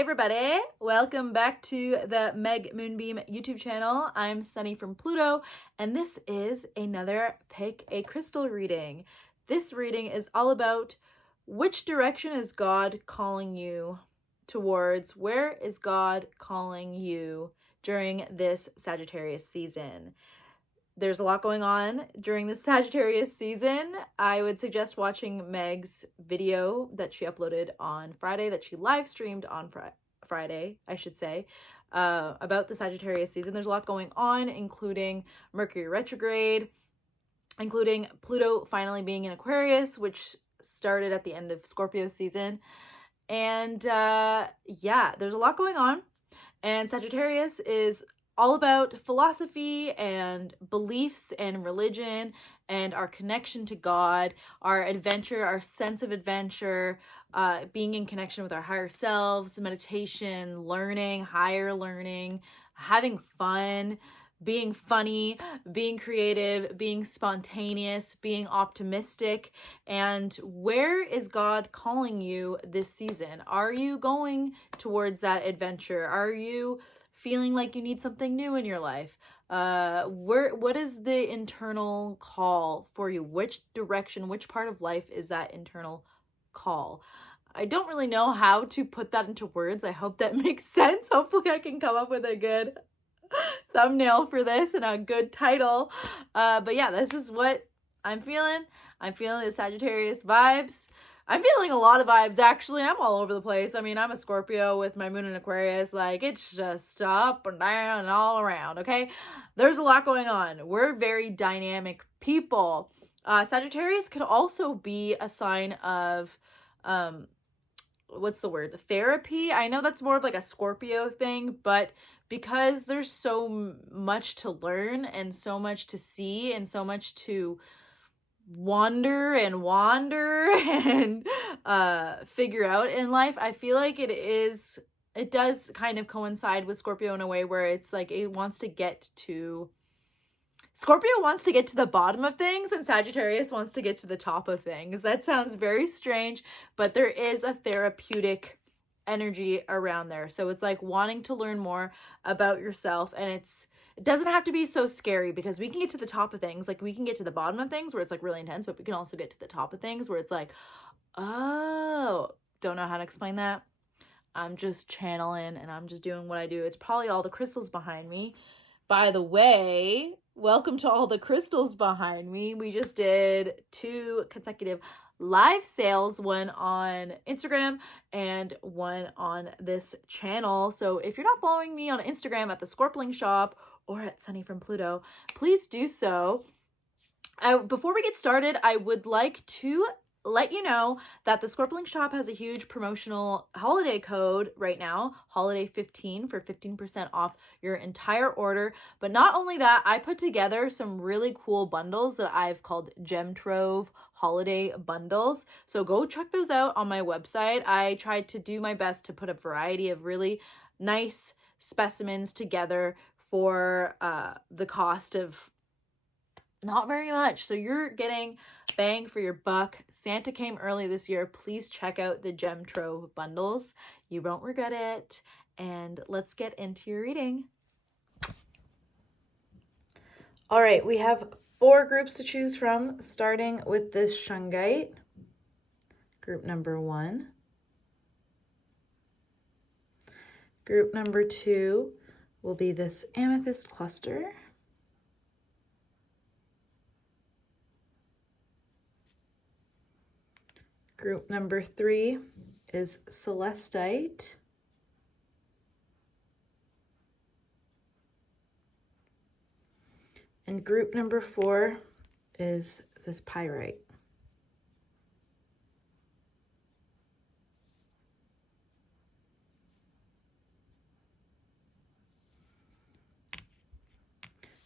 everybody, welcome back to the Meg Moonbeam YouTube channel. I'm Sunny from Pluto, and this is another Pick a Crystal reading. This reading is all about which direction is God calling you towards? Where is God calling you during this Sagittarius season? There's a lot going on during the Sagittarius season. I would suggest watching Meg's video that she uploaded on Friday, that she live streamed on Friday, I should say, about the Sagittarius season. There's a lot going on, including Mercury retrograde, including Pluto finally being in Aquarius, which started at the end of Scorpio season. And yeah, there's a lot going on. And Sagittarius is all about philosophy and beliefs and religion and our connection to God, our adventure, our sense of adventure, being in connection with our higher selves, meditation, learning, higher learning, having fun, being funny, being creative, being spontaneous, being optimistic. And where is God calling you this season? Are you going towards that adventure? Are you feeling like you need something new in your life? What is the internal call for you? Which direction, which part of life is that internal call? I don't really know how to put that into words. I hope that makes sense. Hopefully I can come up with a good thumbnail for this and a good title. But yeah, this is what I'm feeling. I'm feeling the Sagittarius vibes. I'm feeling a lot of vibes, actually. I'm all over the place. I mean, I'm a Scorpio with my moon in Aquarius. Like, it's just up and down and all around, okay? There's a lot going on. We're very dynamic people. Sagittarius could also be a sign of, what's the word? Therapy. I know that's more of like a Scorpio thing, but because there's so much to learn and so much to see and so much to wander and figure out in life, I feel like it does kind of coincide with Scorpio in a way where it's like Scorpio wants to get to the bottom of things and Sagittarius wants to get to the top of things. That sounds very strange, but there is a therapeutic energy around there. So it's like wanting to learn more about yourself, and it doesn't have to be so scary because we can get to the top of things. Like, we can get to the bottom of things where it's like really intense, but we can also get to the top of things where it's like, oh, don't know how to explain that. I'm just channeling and I'm just doing what I do. It's probably all the crystals behind me. By the way, welcome to all the crystals behind me. We just did 2 consecutive live sales, one on Instagram and one on this channel. So if you're not following me on Instagram at the Scorpling Shop or at Sunny from Pluto, please do so. Before we get started, I would like to let you know that the Scorpling Shop has a huge promotional holiday code right now, holiday 15, for 15% off your entire order. But not only that, I put together some really cool bundles that I've called Gem Trove holiday bundles. So go check those out on my website. I tried to do my best to put a variety of really nice specimens together for the cost of not very much. So you're getting bang for your buck. Santa came early this year. Please check out the Gem Trove bundles. You won't regret it. And let's get into your reading. All right, we have 4 groups to choose from, starting with this Shungite, group number 1. Group number 2 will be this Amethyst cluster. Group number 3 is Celestite. And group number 4 is this Pyrite.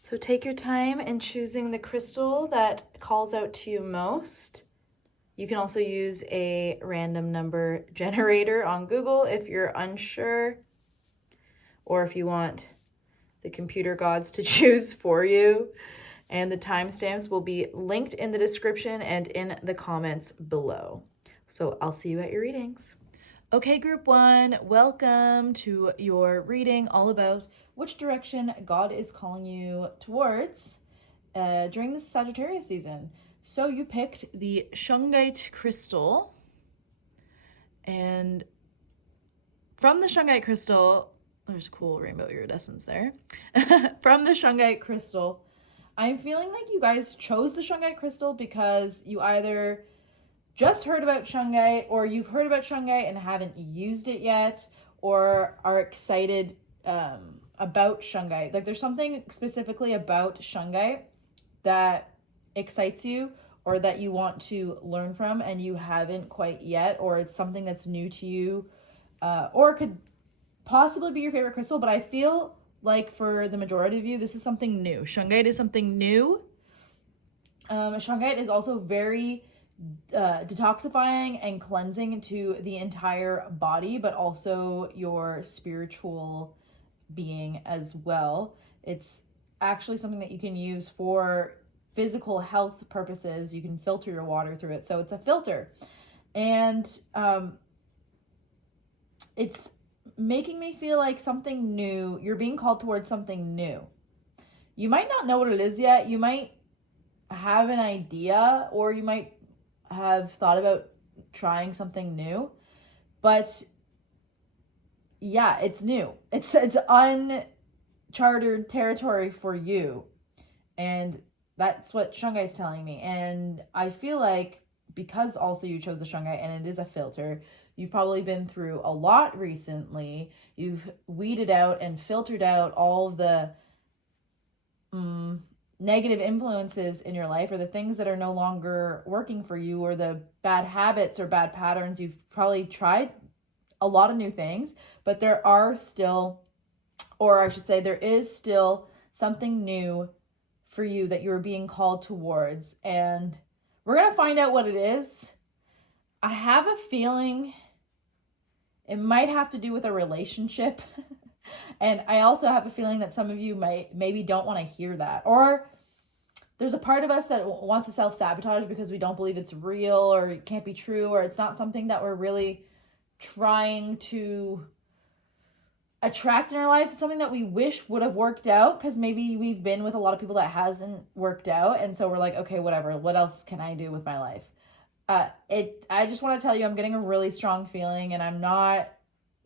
So take your time in choosing the crystal that calls out to you most. You can also use a random number generator on Google if you're unsure, or if you want the computer gods to choose for you. And the timestamps will be linked in the description and in the comments below. So I'll see you at your readings. Okay, group one, welcome to your reading all about which direction God is calling you towards during this Sagittarius season. So you picked the Shungite crystal, and from the Shungite crystal, there's a cool rainbow iridescence there. From the Shungite crystal, I'm feeling like you guys chose the Shungite crystal because you either just heard about Shungite, or you've heard about Shungite and haven't used it yet, or are excited about Shungite. Like there's something specifically about Shungite that excites you or that you want to learn from and you haven't quite yet, or it's something that's new to you, or it could possibly be your favorite crystal, but I feel like for the majority of you, this is something new. Shungite is something new. Shungite is also very detoxifying and cleansing to the entire body, but also your spiritual being as well. It's actually something that you can use for physical health purposes. You can filter your water through it, so it's a filter, and it's making me feel like something new. You're being called towards something new. You might not know what it is yet. You might have an idea, or you might have thought about trying something new, but yeah, it's new. It's uncharted territory for you, and that's what Shungite's telling me. And I feel like because also you chose the Shungite and it is a filter, you've probably been through a lot recently. You've weeded out and filtered out all of the negative influences in your life, or the things that are no longer working for you, or the bad habits or bad patterns. You've probably tried a lot of new things, but there are still, or I should say there is still something new for you that you're being called towards, and we're going to find out what it is. I have a feeling it might have to do with a relationship. And I also have a feeling that some of you maybe don't want to hear that. Or there's a part of us that wants to self-sabotage because we don't believe it's real, or it can't be true, or it's not something that we're really trying to attract in our lives. It's something that we wish would have worked out, because maybe we've been with a lot of people that hasn't worked out. And so we're like, okay, whatever. What else can I do with my life? I just want to tell you, I'm getting a really strong feeling, and I'm not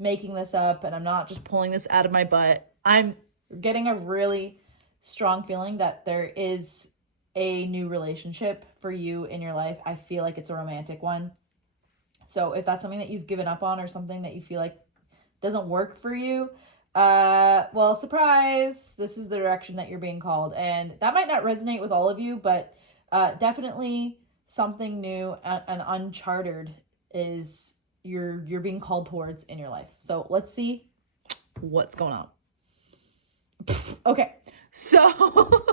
making this up, and I'm not just pulling this out of my butt. I'm getting a really strong feeling that there is a new relationship for you in your life. I feel like it's a romantic one. So if that's something that you've given up on, or something that you feel like doesn't work for you, well, surprise, this is the direction that you're being called. And that might not resonate with all of you, but definitely something new and uncharted is you're being called towards in your life. So let's see what's going on. Okay, so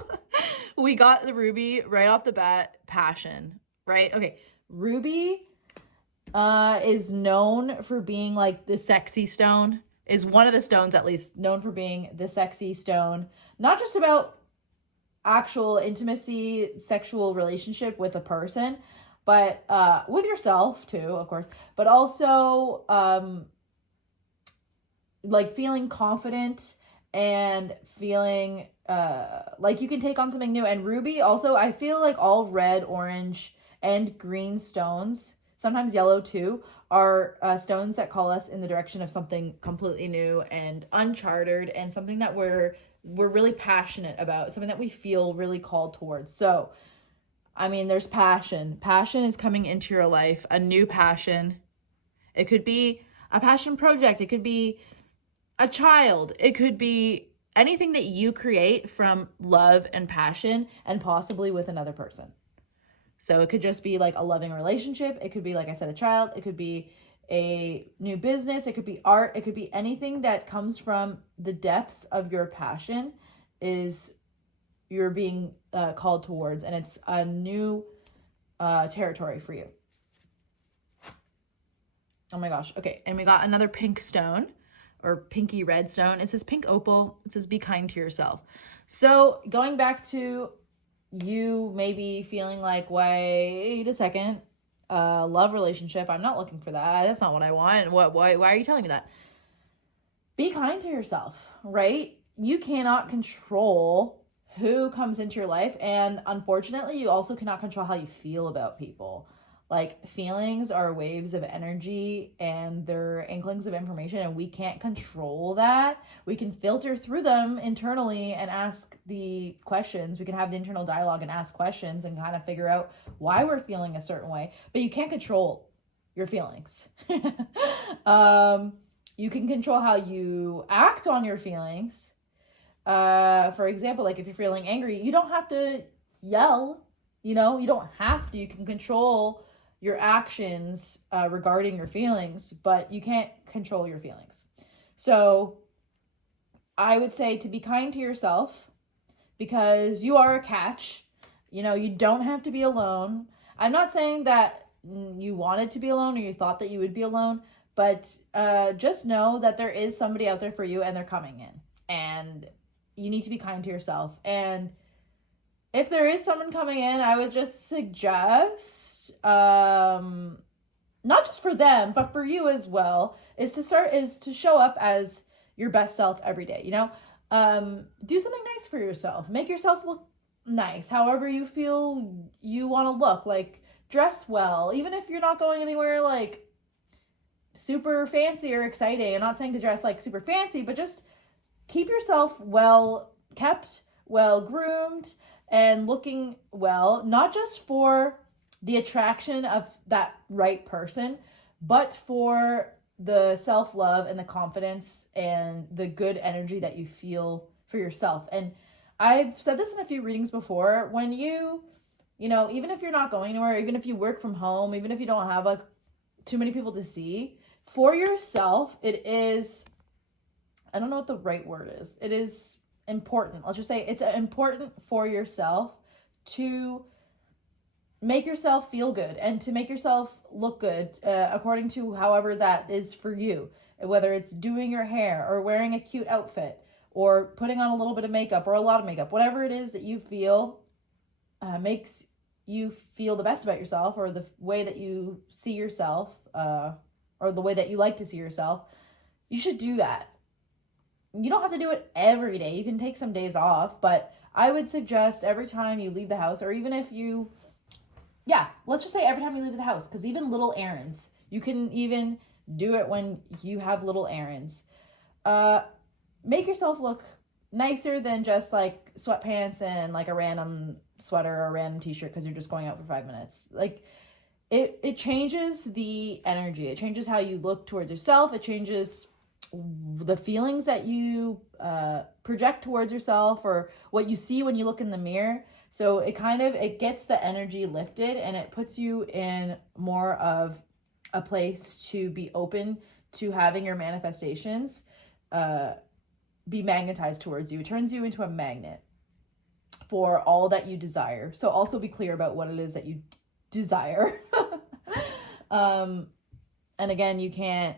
we got the ruby right off the bat. Passion, right? Okay, ruby is known for being like the sexy stone, is one of the stones at least known for being the sexy stone. Not just about actual intimacy, sexual relationship with a person, but with yourself too, of course, but also like feeling confident and feeling like you can take on something new. And ruby also, I feel like all red, orange, and green stones, sometimes yellow too, are stones that call us in the direction of something completely new and uncharted, and something that we're really passionate about, something that we feel really called towards. So I mean, there's passion. Passion is coming into your life, a new passion. It could be a passion project. It could be a child. It could be anything that you create from love and passion, and possibly with another person. So it could just be like a loving relationship. It could be, like I said, a child. It could be a new business. It could be art. It could be anything that comes from the depths of your passion is you're being called towards, and it's a new territory for you. Oh my gosh. Okay, and we got another pink stone, or pinky red stone. It says pink opal. It says be kind to yourself. So going back to you maybe feeling like, wait a second, love relationship. I'm not looking for that. That's not what I want. Why are you telling me that? Be kind to yourself, right? You cannot control who comes into your life, and unfortunately, you also cannot control how you feel about people. Like, feelings are waves of energy, and they're inklings of information, and we can't control that. We can filter through them internally and ask the questions. We can have the internal dialogue and ask questions and kind of figure out why we're feeling a certain way, but you can't control your feelings. You can control how you act on your feelings. For example, like if you're feeling angry, you don't have to yell, you don't have to. You can control your actions regarding your feelings, but you can't control your feelings. So I would say to be kind to yourself, because you are a catch. You don't have to be alone. I'm not saying that you wanted to be alone or you thought that you would be alone, but just know that there is somebody out there for you, and they're coming in, and you need to be kind to yourself. And if there is someone coming in, I would just suggest, not just for them, but for you as well, is to show up as your best self every day. Do something nice for yourself. Make yourself look nice, however you feel you want to look. Like, dress well, even if you're not going anywhere like super fancy or exciting. I'm not saying to dress like super fancy, but just keep yourself well kept, well groomed, and looking well, not just for the attraction of that right person, but for the self-love and the confidence and the good energy that you feel for yourself. And I've said this in a few readings before, when even if you're not going anywhere, even if you work from home, even if you don't have too many people to see, for yourself, it is, I don't know what the right word is. It is important. Let's just say it's important for yourself to make yourself feel good and to make yourself look good according to however that is for you. Whether it's doing your hair or wearing a cute outfit or putting on a little bit of makeup or a lot of makeup, whatever it is that you feel makes you feel the best about yourself, or the way that you see yourself, or the way that you like to see yourself, you should do that. You don't have to do it every day. You can take some days off, but I would suggest every time you leave the house, or even if let's just say every time you leave the house, because even little errands, you can even do it when you have little errands. Make yourself look nicer than just like sweatpants and like a random sweater or a random t-shirt because you're just going out for 5 minutes. Like, it changes the energy. It changes how you look towards yourself. It changes the feelings that you project towards yourself, or what you see when you look in the mirror. So it gets the energy lifted, and it puts you in more of a place to be open to having your manifestations be magnetized towards you. It turns you into a magnet for all that you desire. So also be clear about what it is that you desire. And again, you can't,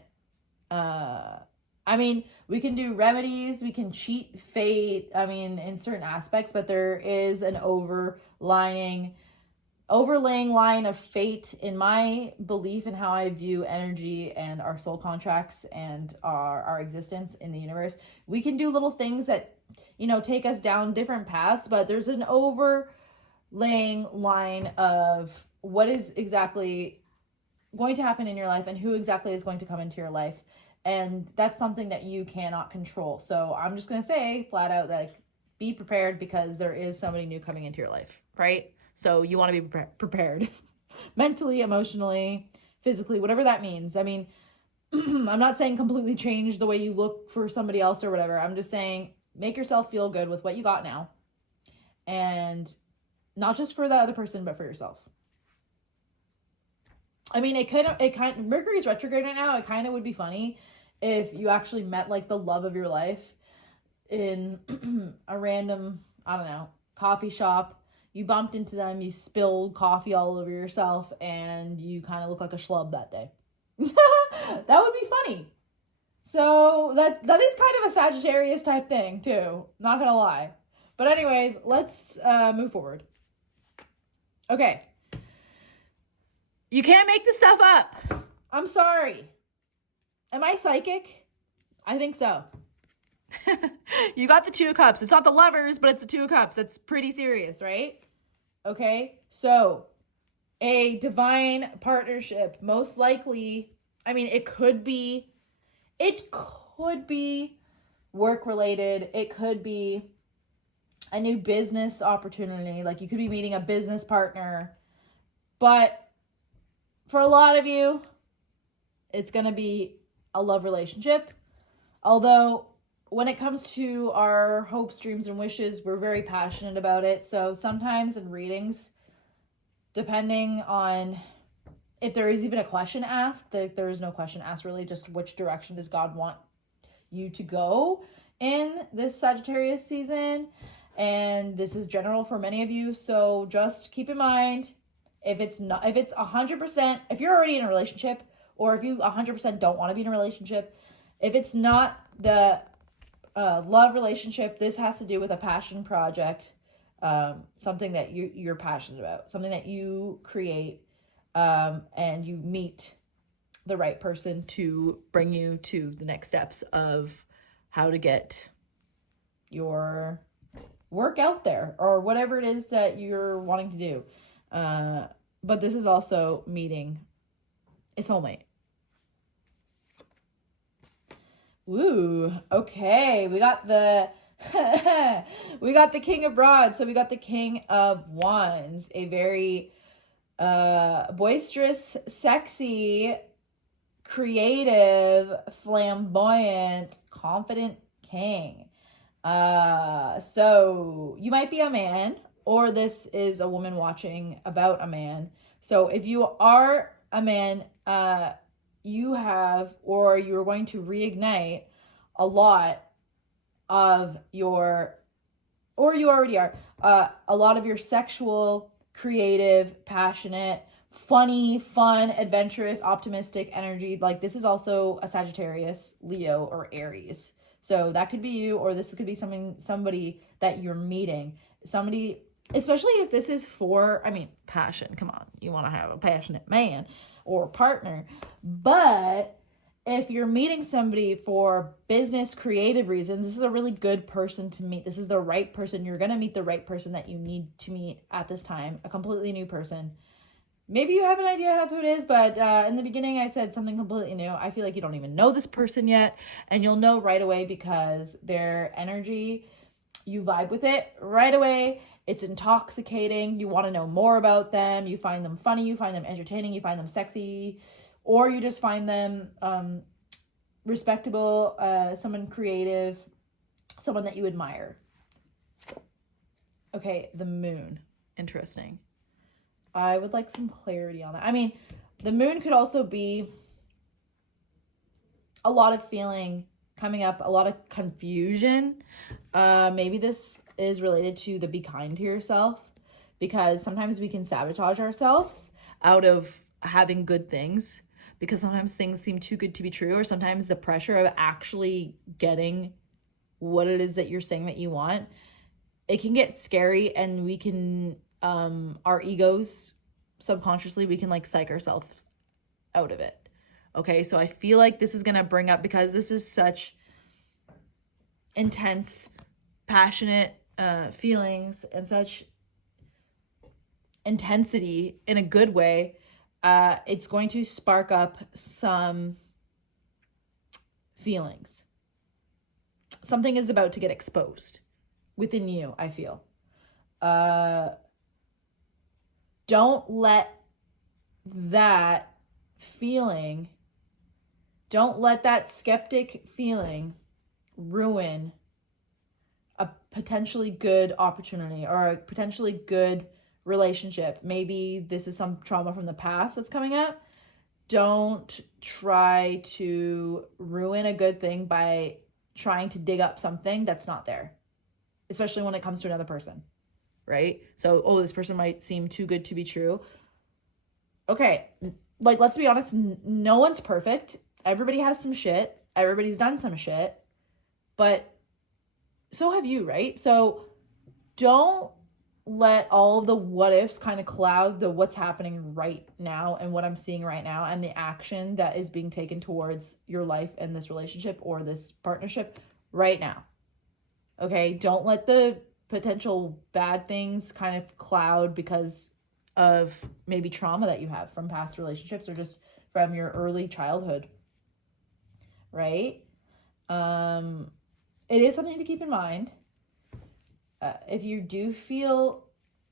we can do remedies, we can cheat fate, in certain aspects, but there is an overlaying line of fate in my belief in how I view energy and our soul contracts and our existence in the universe. We can do little things that, take us down different paths, but there's an overlaying line of what is exactly going to happen in your life and who exactly is going to come into your life. And that's something that you cannot control. So I'm just going to say flat out that be prepared, because there is somebody new coming into your life, right? So you want to be prepared mentally, emotionally, physically, whatever that means. I'm not saying completely change the way you look for somebody else or whatever. I'm just saying make yourself feel good with what you got now. And not just for the other person, but for yourself. Mercury's retrograde right now. It kind of would be funny if you actually met like the love of your life in a random, coffee shop. You bumped into them, you spilled coffee all over yourself, and you kind of look like a schlub that day. That would be funny. So that is kind of a Sagittarius type thing too, not gonna lie. But anyways, let's move forward. Okay. You can't make this stuff up. I'm sorry. Am I psychic? I think so. You got the Two of Cups. It's not the Lovers, but it's the Two of Cups. That's pretty serious, right? Okay, so a divine partnership, most likely, I mean, it could be work related. It could be a new business opportunity. Like you could be meeting a business partner. But for a lot of you, it's going to be a love relationship. Although when it comes to our hopes, dreams, and wishes, we're very passionate about it. So sometimes in readings, depending on if there is even a question asked, there is no question asked really, just which direction does God want you to go in this Sagittarius season. And this is general for many of you. So just keep in mind, if it's 100%, if you're already in a relationship, or if you 100% don't want to be in a relationship, if it's not the love relationship, this has to do with a passion project, something that you're passionate about, something that you create, and you meet the right person to bring you to the next steps of how to get your work out there or whatever it is that you're wanting to do. But this is also meeting a soulmate. Woo, okay, we got the King of Rods, so we got the King of Wands, a very boisterous, sexy, creative, flamboyant, confident king. So you might be a man, or this is a woman watching about a man. So if you are a man, you have, or you're going to reignite a lot of your, or you already are, a lot of your sexual, creative, passionate, funny, fun, adventurous, optimistic energy. Like this is also a Sagittarius, Leo, or Aries. So that could be you, or this could be somebody that you're meeting. Somebody, especially if this is for, I mean, passion. Come on, you want to have a passionate man or partner. But if you're meeting somebody for business, creative reasons, this is a really good person to meet. This is the right person. You're going to meet the right person that you need to meet at this time, a completely new person. Maybe you have an idea of who it is, but in the beginning I said something completely new. I feel like you don't even know this person yet, and you'll know right away because their energy, you vibe with it right away. It's intoxicating. You want to know more about them. You find them funny. You find them entertaining. You find them sexy. Or you just find them respectable, someone creative, someone that you admire. Okay, the moon. Interesting. I would like some clarity on that. I mean, the moon could also be a lot of feeling coming up, a lot of confusion. Maybe this is related to the be kind to yourself, because sometimes we can sabotage ourselves out of having good things, because sometimes things seem too good to be true, or sometimes the pressure of actually getting what it is that you're saying that you want, it can get scary, and we can our egos, subconsciously, we can like psych ourselves out of it. Okay, so I feel like this is gonna bring up, because this is such intense, passionate feelings and such intensity in a good way, it's going to spark up some feelings. Something is about to get exposed within you, I feel. Don't let that feeling, don't let that skeptic feeling ruin a potentially good opportunity or a potentially good relationship. Maybe this is some trauma from the past that's coming up. Don't try to ruin a good thing by trying to dig up something that's not there, especially when it comes to another person. Right? So, oh, this person might seem too good to be true. Okay, like, let's be honest, no one's perfect. Everybody has some shit. Everybody's done some shit. But so have you, right? So don't let all of the what ifs kind of cloud the what's happening right now and what I'm seeing right now and the action that is being taken towards your life and this relationship or this partnership right now. Okay, don't let the potential bad things kind of cloud because of maybe trauma that you have from past relationships or just from your early childhood, right? It is something to keep in mind. If you do feel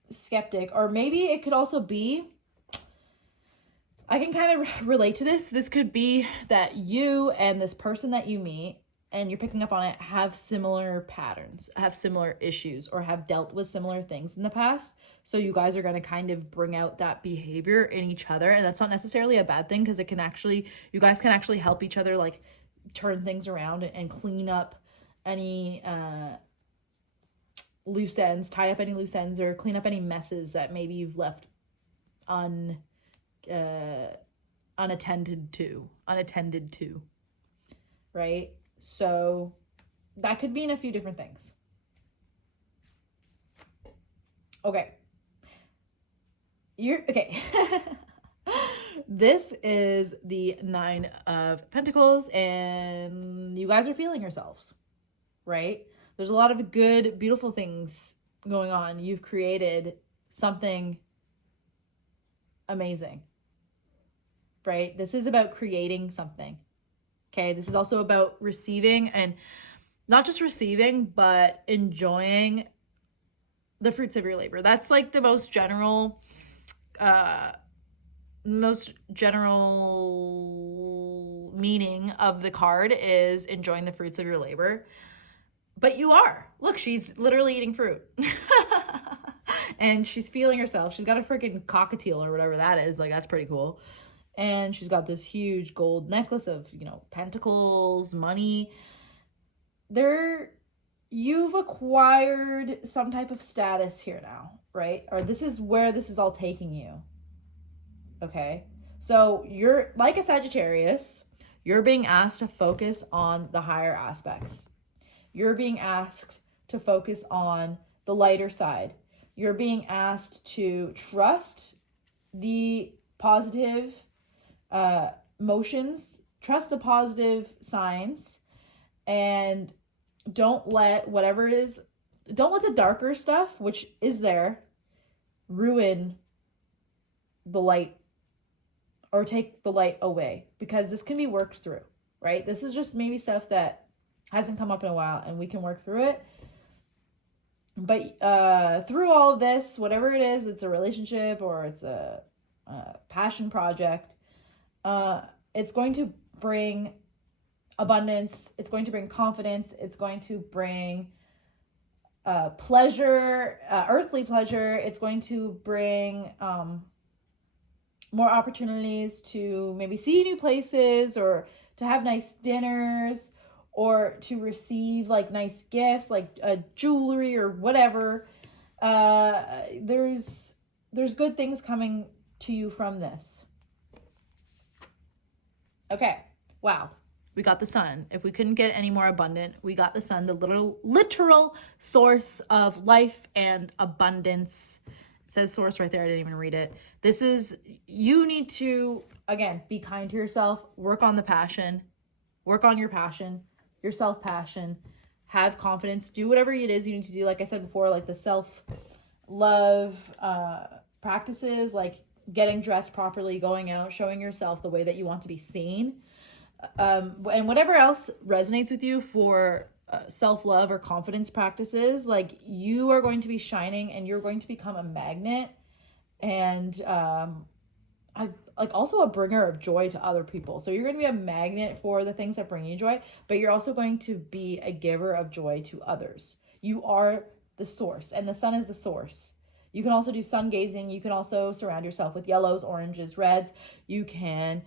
skeptic, or maybe it could also be, I can kind of relate to this. This could be that you and this person that you meet and you're picking up on it have similar patterns, have similar issues, or have dealt with similar things in the past. So you guys are going to kind of bring out that behavior in each other. And that's not necessarily a bad thing because it can actually, you guys can actually help each other like turn things around and clean up any loose ends, tie up any loose ends, or clean up any messes that maybe you've left unattended to, right? So that could mean a few different things. Okay. Okay. This is the 9 of Pentacles, and you guys are feeling yourselves, right? There's a lot of good, beautiful things going on. You've created something amazing, right? This is about creating something. Okay, this is also about receiving, and not just receiving, but enjoying the fruits of your labor. That's like the most general meaning of the card is enjoying the fruits of your labor. But you are. Look, she's literally eating fruit. And she's feeling herself. She's got a freaking cockatiel or whatever that is. Like, that's pretty cool. And she's got this huge gold necklace of, you know, pentacles, money. You've acquired some type of status here now, right? Or this is where this is all taking you. Okay? So you're, like a Sagittarius, you're being asked to focus on the higher aspects. You're being asked to focus on the lighter side. You're being asked to trust the positive motions, trust the positive signs, and don't let the darker stuff, which is there, ruin the light or take the light away, because this can be worked through, right? This is just maybe stuff that hasn't come up in a while and we can work through it. But through all of this, whatever it is, it's a relationship or it's a passion project, it's going to bring abundance, it's going to bring confidence, it's going to bring pleasure, earthly pleasure, it's going to bring more opportunities to maybe see new places or to have nice dinners or to receive like nice gifts like jewelry or whatever. There's good things coming to you from this. Okay, wow. We got the sun. If we couldn't get any more abundant, we got the sun, the literal source of life and abundance. It says source right there. I didn't even read it. This is, you need to, again, be kind to yourself, work on the passion, work on your passion, your self-passion, have confidence, do whatever it is you need to do. Like I said before, like the self-love practices, like getting dressed properly, going out, showing yourself the way that you want to be seen. And whatever else resonates with you for self-love or confidence practices, like you are going to be shining and you're going to become a magnet and like also a bringer of joy to other people. So you're going to be a magnet for the things that bring you joy, but you're also going to be a giver of joy to others. You are the source, and the sun is the source. You can also do sun gazing. You can also surround yourself with yellows, oranges, reds. You can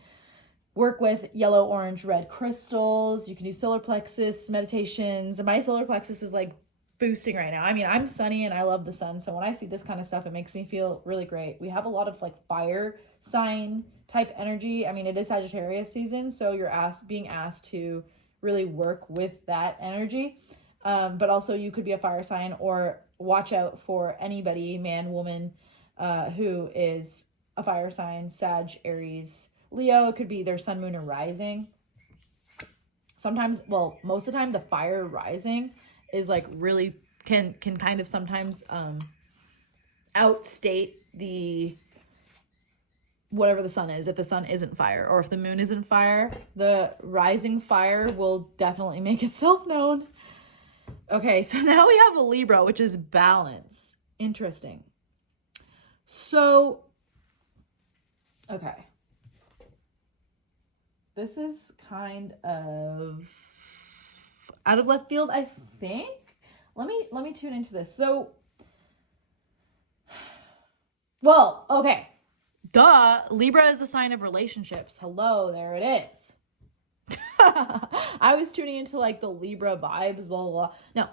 work with yellow, orange, red crystals. You can do solar plexus meditations. And my solar plexus is like boosting right now. I mean, I'm sunny and I love the sun. So when I see this kind of stuff, it makes me feel really great. We have a lot of like fire sign type energy. I mean, it is Sagittarius season. So you're being asked to really work with that energy. But also you could be a fire sign, or watch out for anybody, man, woman, who is a fire sign, Sag, Aries, Leo. It could be their sun, moon, or rising. Sometimes, well, most of the time the fire rising is like really can kind of sometimes outstate the whatever the sun is. If the sun isn't fire, or if the moon isn't fire, the rising fire will definitely make itself known. Okay, so now we have a Libra, which is balance. Interesting. So, okay. This is kind of out of left field, I think. Let me tune into this. So, well, okay. Duh, Libra is a sign of relationships. Hello, there it is. I was tuning into like the Libra vibes, blah, blah, blah. No,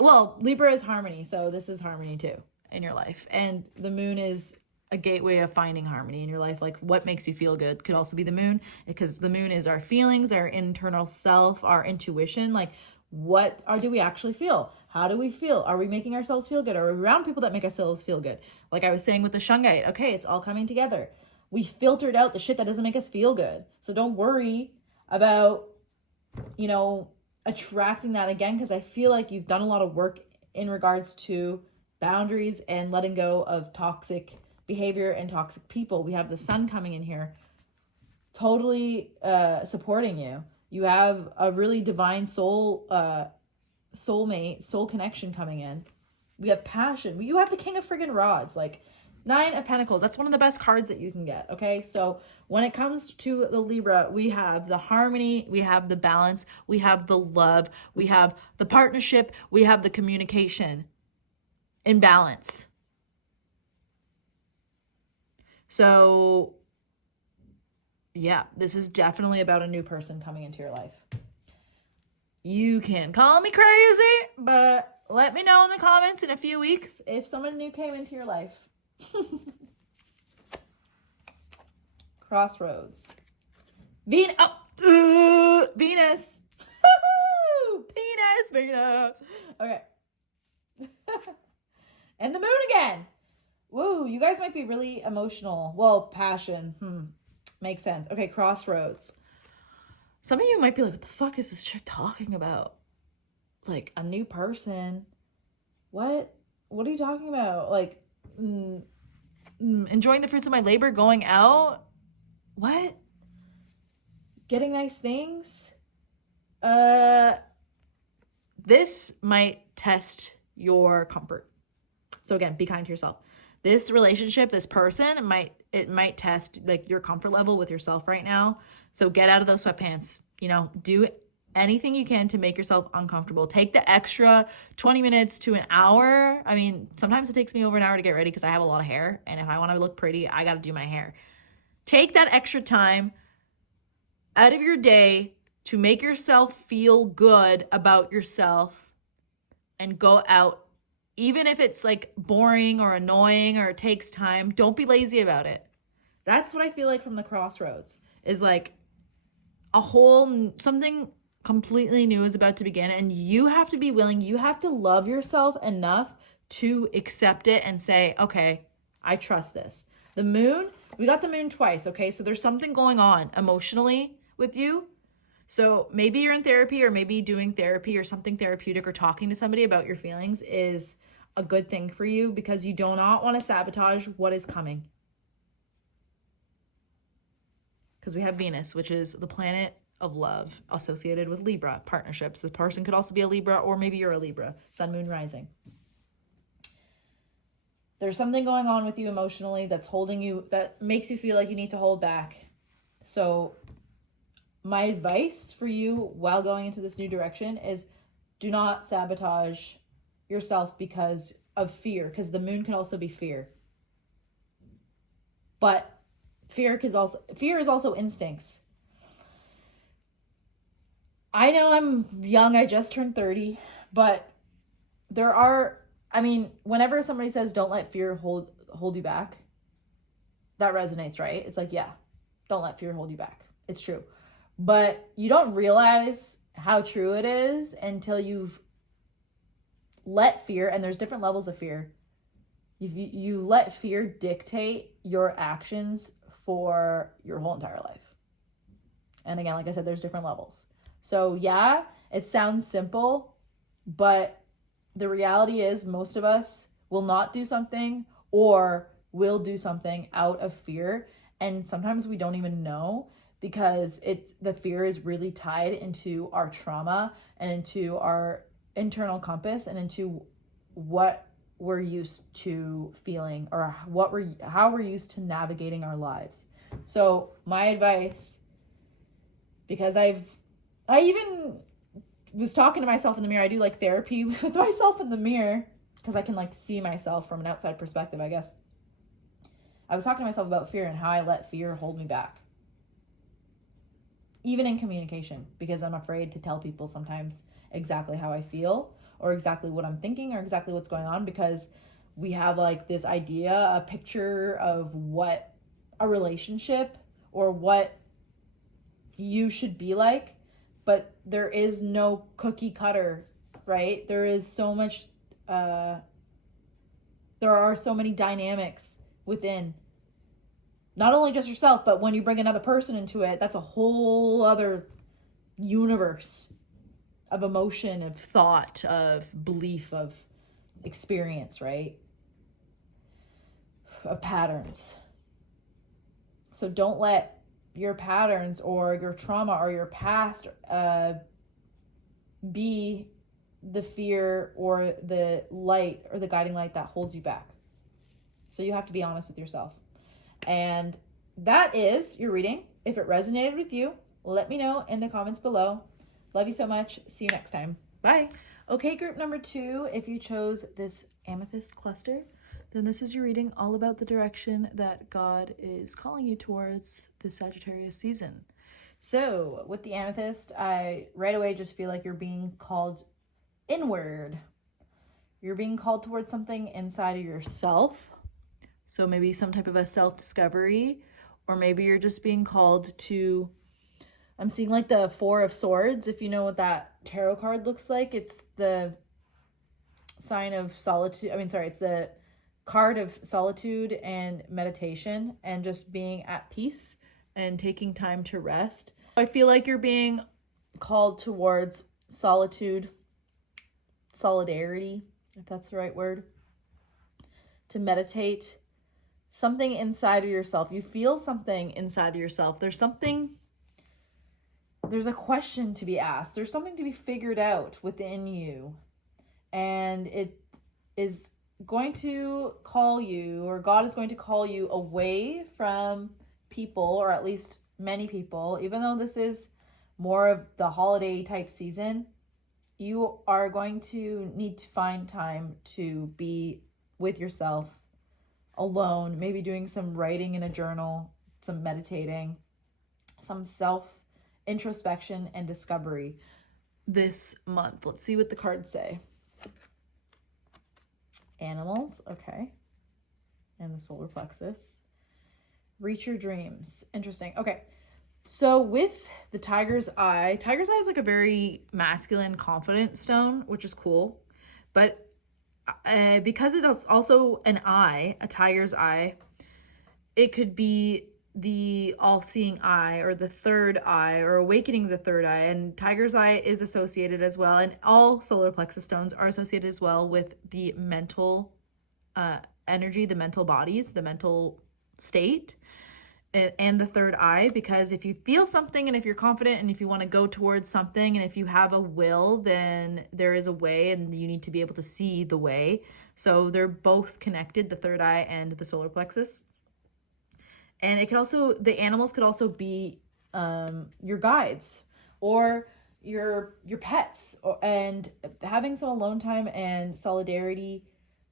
well, Libra is harmony, so this is harmony too in your life. And the moon is a gateway of finding harmony in your life. Like what makes you feel good could also be the moon, because the moon is our feelings, our internal self, our intuition. Like do we actually feel? How do we feel? Are we making ourselves feel good? Are we around people that make ourselves feel good? Like I was saying with the Shungite, okay, it's all coming together. We filtered out the shit that doesn't make us feel good. So don't worry about, attracting that again, because I feel like you've done a lot of work in regards to boundaries and letting go of toxic behavior and toxic people. We have the sun coming in here, totally supporting you. You have a really divine soulmate, soul connection coming in. We have passion. You have the King of friggin' Rods, like 9 of Pentacles. That's one of the best cards that you can get, okay? So when it comes to the Libra, we have the harmony, we have the balance, we have the love, we have the partnership, we have the communication in balance. So, yeah, this is definitely about a new person coming into your life. You can call me crazy, but let me know in the comments in a few weeks if someone new came into your life. Crossroads. Venus. Venus. Venus. Okay. And the moon again. Woo, you guys might be really emotional. Well, passion. Makes sense. Okay, crossroads. Some of you might be like, what the fuck is this chick talking about? Like, a new person? What? What are you talking about? Like, enjoying the fruits of my labor, going out? What? Getting nice things? This might test your comfort. So again, be kind to yourself. This relationship, this person, it might test like your comfort level with yourself right now. So get out of those sweatpants. Do anything you can to make yourself uncomfortable. Take the extra 20 minutes to an hour. I mean, sometimes it takes me over an hour to get ready because I have a lot of hair. And if I want to look pretty, I got to do my hair. Take that extra time out of your day to make yourself feel good about yourself and go out. Even if it's like boring or annoying or it takes time, don't be lazy about it. That's what I feel like from the crossroads, is like something completely new is about to begin, and you have to be willing, you have to love yourself enough to accept it and say, okay, I trust this. The moon, we got the moon twice, okay? So there's something going on emotionally with you. So maybe you're in therapy, or maybe doing therapy or something therapeutic, or talking to somebody about your feelings is a good thing for you, because you do not want to sabotage what is coming. Because we have Venus, which is the planet of love associated with Libra, partnerships. The person could also be a Libra, or maybe you're a Libra, sun, moon, rising. There's something going on with you emotionally that's holding you, that makes you feel like you need to hold back. So my advice for you while going into this new direction is do not sabotage yourself because of fear, because the moon can also be fear. But fear is also instincts. I know I'm young, I just turned 30, but whenever somebody says don't let fear hold you back, that resonates, right? It's like, yeah, don't let fear hold you back. It's true. But you don't realize how true it is until you've let fear, and there's different levels of fear, you let fear dictate your actions for your whole entire life. And again, like I said, there's different levels. So yeah, it sounds simple, but the reality is most of us will not do something or will do something out of fear. And sometimes we don't even know, because the fear is really tied into our trauma and into our internal compass and into what we're used to feeling, or how we're used to navigating our lives. So my advice, because I even was talking to myself in the mirror. I do like therapy with myself in the mirror because I can like see myself from an outside perspective, I guess. I was talking to myself about fear and how I let fear hold me back. Even in communication, because I'm afraid to tell people sometimes exactly how I feel, or exactly what I'm thinking, or exactly what's going on, because we have like this idea, a picture of what a relationship or what you should be like, but there is no cookie cutter, right? There is so much, there are so many dynamics within, not only just yourself, but when you bring another person into it, that's a whole other universe of emotion, of thought, of belief, of experience, right? Of patterns. So don't let your patterns or your trauma or your past be the fear or the light or the guiding light that holds you back. So you have to be honest with yourself. And that is your reading. If it resonated with you, let me know in the comments below. Love you so much. See you next time. Bye. Okay, group number 2, if you chose this amethyst cluster, then this is your reading all about the direction that God is calling you towards this Sagittarius season. So with the amethyst, I right away just feel like you're being called inward. You're being called towards something inside of yourself. So maybe some type of a self-discovery, or maybe you're just being called to, I'm seeing like the 4 of Swords. If you know what that tarot card looks like, it's the sign of solitude. It's the card of solitude and meditation and just being at peace and taking time to rest. I feel like you're being called towards solitude, solidarity, if that's the right word, to meditate. Something inside of yourself. You feel something inside of yourself. There's a question to be asked. There's something to be figured out within you. And it is going to call you, or God is going to call you away from people, or at least many people. Even though this is more of the holiday type season, you are going to need to find time to be with yourself, alone, maybe doing some writing in a journal, some meditating, some self-introspection and discovery this month. Let's see what the cards say. Animals, okay. And the solar plexus. Reach your dreams. Interesting. Okay. So with the tiger's eye is like a very masculine, confident stone, which is cool. But because it's also an eye, a tiger's eye, it could be the all-seeing eye, or the third eye, or awakening the third eye. And tiger's eye is associated as well, and all solar plexus stones are associated as well with the mental energy, the mental bodies, the mental state, and the third eye. Because if you feel something, and if you're confident, and if you want to go towards something, and if you have a will, then there is a way, and you need to be able to see the way. So they're both connected, the third eye and the solar plexus. And it could also, the animals could also be your guides or your pets, and having some alone time and solidarity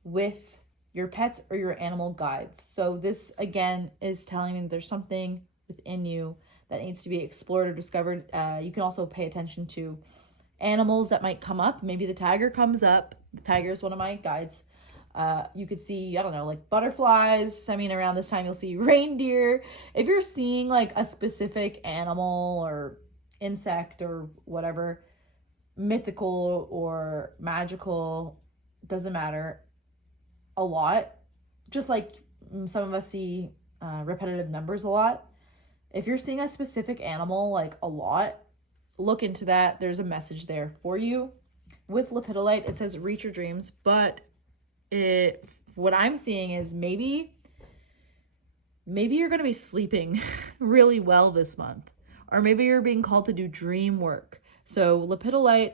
with your pets or your animal guides. So this again is telling me that there's something within you that needs to be explored or discovered. You can also pay attention to animals that might come up. Maybe the tiger comes up. The tiger is one of my guides. You could see, I don't know, like butterflies. Around this time you'll see reindeer. If you're seeing like a specific animal or insect or whatever, mythical or magical, doesn't matter, a lot. Just like some of us see repetitive numbers a lot. If you're seeing a specific animal like a lot, look into that. There's a message there for you. With lepidolite, it says reach your dreams, but what I'm seeing is maybe you're going to be sleeping really well this month, or maybe you're being called to do dream work. So lepidolite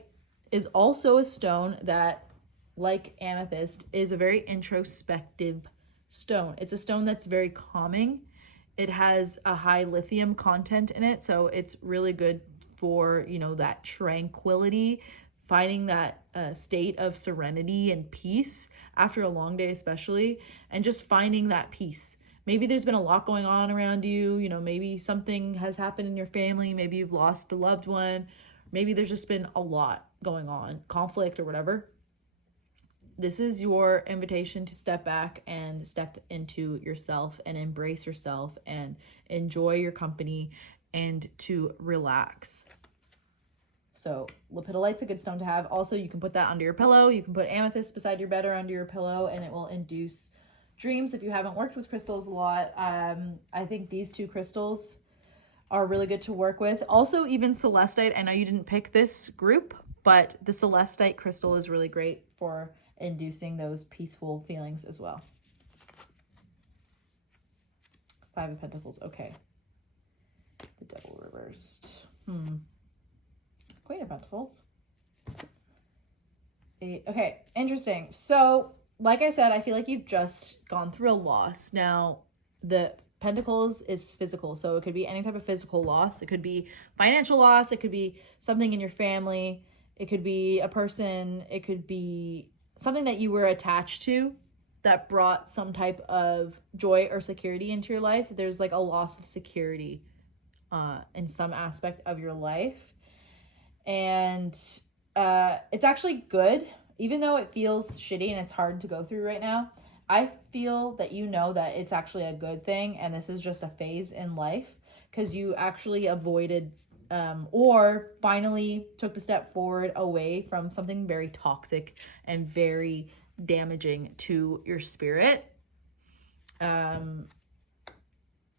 is also a stone that, like amethyst, is a very introspective stone. It's a stone that's very calming. It has a high lithium content in it, so it's really good for, you know, that tranquility, finding that state of serenity and peace after a long day especially, and just finding that peace. Maybe there's been a lot going on around you, you know, maybe something has happened in your family, maybe you've lost a loved one, maybe there's just been a lot going on, conflict or whatever. This is your invitation to step back and step into yourself and embrace yourself and enjoy your company and to relax. So lepidolite's a good stone to have. Also, you can put that under your pillow. You can put amethyst beside your bed or under your pillow, and it will induce dreams if you haven't worked with crystals a lot. I think these two crystals are really good to work with. Also, even Celestite. I know you didn't pick this group, but the Celestite crystal is really great for inducing those peaceful feelings as well. Five of Pentacles. Okay. The Devil reversed. Queen of Pentacles. Eight. Okay, interesting. So, like I said, I feel like you've just gone through a loss. Now, the Pentacles is physical, so it could be any type of physical loss. It could be financial loss. It could be something in your family. It could be a person. It could be something that you were attached to that brought some type of joy or security into your life. There's like a loss of security in some aspect of your life. And it's actually good, even though it feels shitty and it's hard to go through right now. I feel that you know that it's actually a good thing, and this is just a phase in life because you actually avoided or finally took the step forward away from something very toxic and very damaging to your spirit.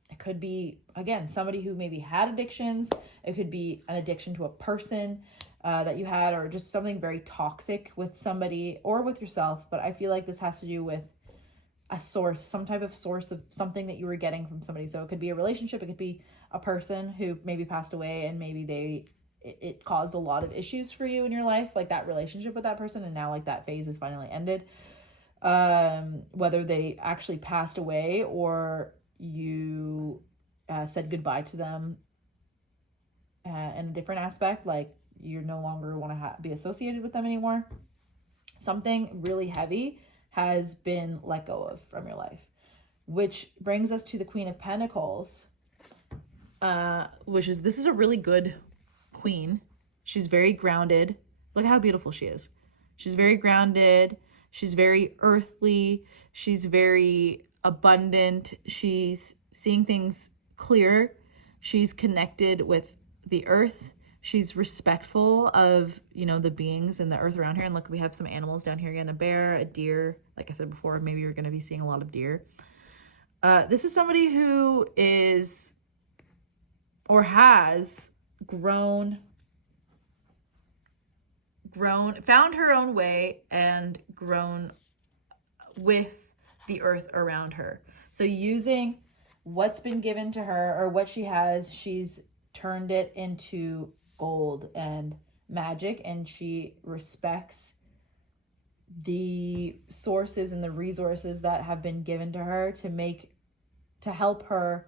It could be, again, somebody who maybe had addictions. It could be an addiction to a person that you had, or just something very toxic with somebody or with yourself. But I feel like this has to do with a source, some type of source of something that you were getting from somebody. So it could be a relationship. It could be a person who maybe passed away, and maybe it caused a lot of issues for you in your life, like that relationship with that person, and now like that phase is finally ended. Whether they actually passed away or you said goodbye to them in a different aspect, like you no longer want to be associated with them anymore. Something really heavy has been let go of from your life, which brings us to the Queen of Pentacles, this is a really good queen. She's very grounded. Look how beautiful she is. She's very grounded. She's very earthly. She's very abundant. She's seeing things clear. She's connected with the earth. She's respectful of, the beings and the earth around here. And look, we have some animals down here again, a bear, a deer. Like I said before, maybe you're going to be seeing a lot of deer. This is somebody who is or has found her own way and grown with the earth around her. So using what's been given to her or what she has, she's turned it into gold and magic, and she respects the sources and the resources that have been given to her to help her.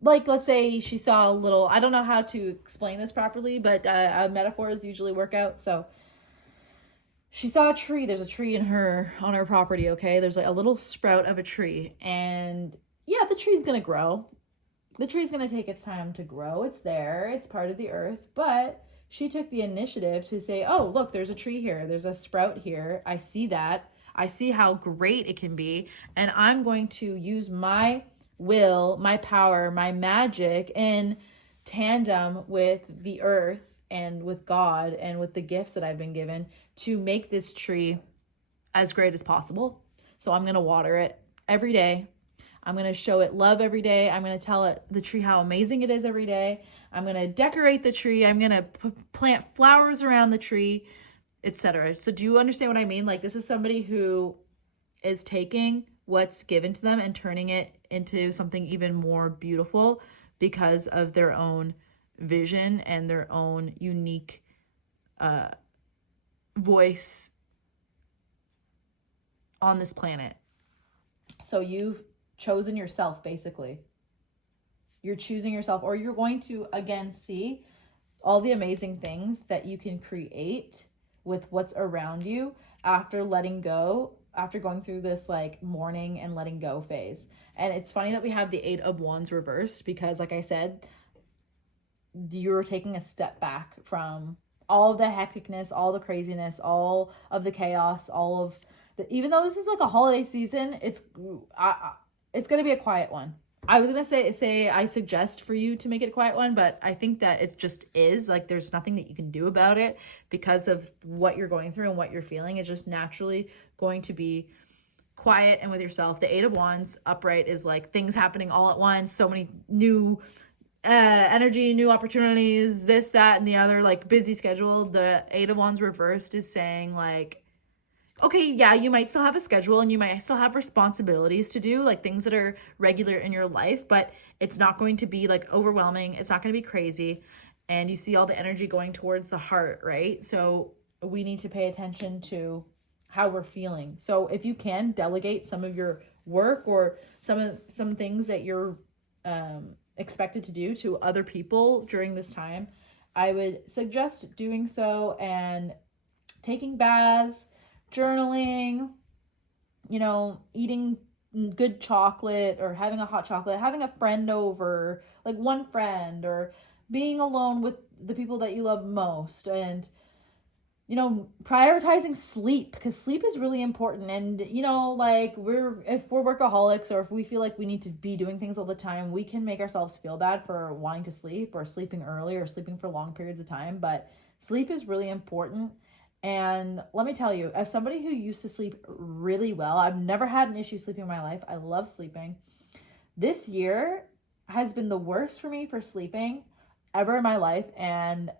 Like, let's say she saw I don't know how to explain this properly, but metaphors usually work out. So she saw a tree. There's a tree on her property, okay? There's like a little sprout of a tree. And yeah, the tree's going to grow. The tree's going to take its time to grow. It's there. It's part of the earth. But she took the initiative to say, oh, look, there's a tree here. There's a sprout here. I see that. I see how great it can be. And I'm going to use my will, my power, my magic in tandem with the earth and with God and with the gifts that I've been given to make this tree as great as possible. So I'm going to water it every day. I'm going to show it love every day. I'm going to tell the tree how amazing it is every day. I'm going to decorate the tree. I'm going to plant flowers around the tree, etc. So do you understand what I mean? Like, this is somebody who is taking what's given to them and turning it into something even more beautiful because of their own vision and their own unique voice on this planet. So you've chosen yourself, basically. You're choosing yourself, or you're going to again see all the amazing things that you can create with what's around you after letting go, after going through this like mourning and letting go phase. And it's funny that we have the 8 of Wands reversed, because like I said, you're taking a step back from all of the hecticness, all the craziness, all of the chaos, all of the, even though this is like a holiday season, it's going to be a quiet one. I was going to say I suggest for you to make it a quiet one, but I think that it just is. Like, there's nothing that you can do about it because of what you're going through and what you're feeling. It's just naturally going to be quiet and with yourself. The 8 of Wands upright is like things happening all at once. So many new energy, new opportunities, this, that, and the other, like busy schedule. The 8 of Wands reversed is saying like, okay, yeah, you might still have a schedule and you might still have responsibilities to do, like things that are regular in your life, but it's not going to be like overwhelming. It's not going to be crazy. And you see all the energy going towards the heart, right? So we need to pay attention to how we're feeling. So if you can delegate some of your work or some things that you're expected to do to other people during this time, I would suggest doing so, and taking baths, journaling, you know, eating good chocolate or having a hot chocolate, having a friend over, like one friend, or being alone with the people that you love most, and, you know, prioritizing sleep, because sleep is really important. And, you know, like if we're workaholics, or if we feel like we need to be doing things all the time, we can make ourselves feel bad for wanting to sleep or sleeping early or sleeping for long periods of time. But sleep is really important. And let me tell you, as somebody who used to sleep really well, I've never had an issue sleeping in my life. I love sleeping. This year has been the worst for me for sleeping ever in my life, and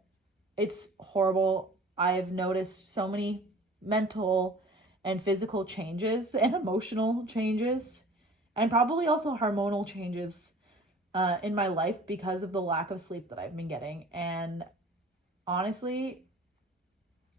it's horrible. I've noticed so many mental and physical changes and emotional changes, and probably also hormonal changes in my life because of the lack of sleep that I've been getting. And honestly,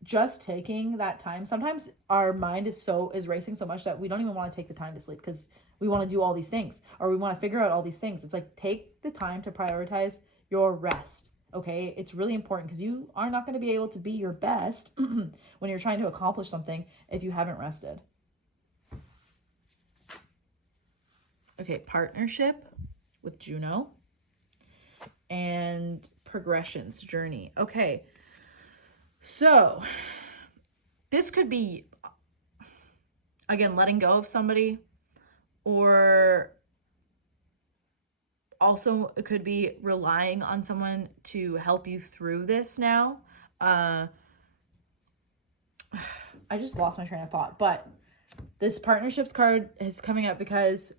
just taking that time, sometimes our mind is racing so much that we don't even want to take the time to sleep because we want to do all these things, or we want to figure out all these things. It's like, take the time to prioritize your rest. Okay, it's really important, because you are not going to be able to be your best when you're trying to accomplish something if you haven't rested. Okay, partnership with Juno and progressions, journey. Okay, so this could be, again, letting go of somebody, or also it could be relying on someone to help you through this now. I just lost my train of thought, but this partnerships card is coming up because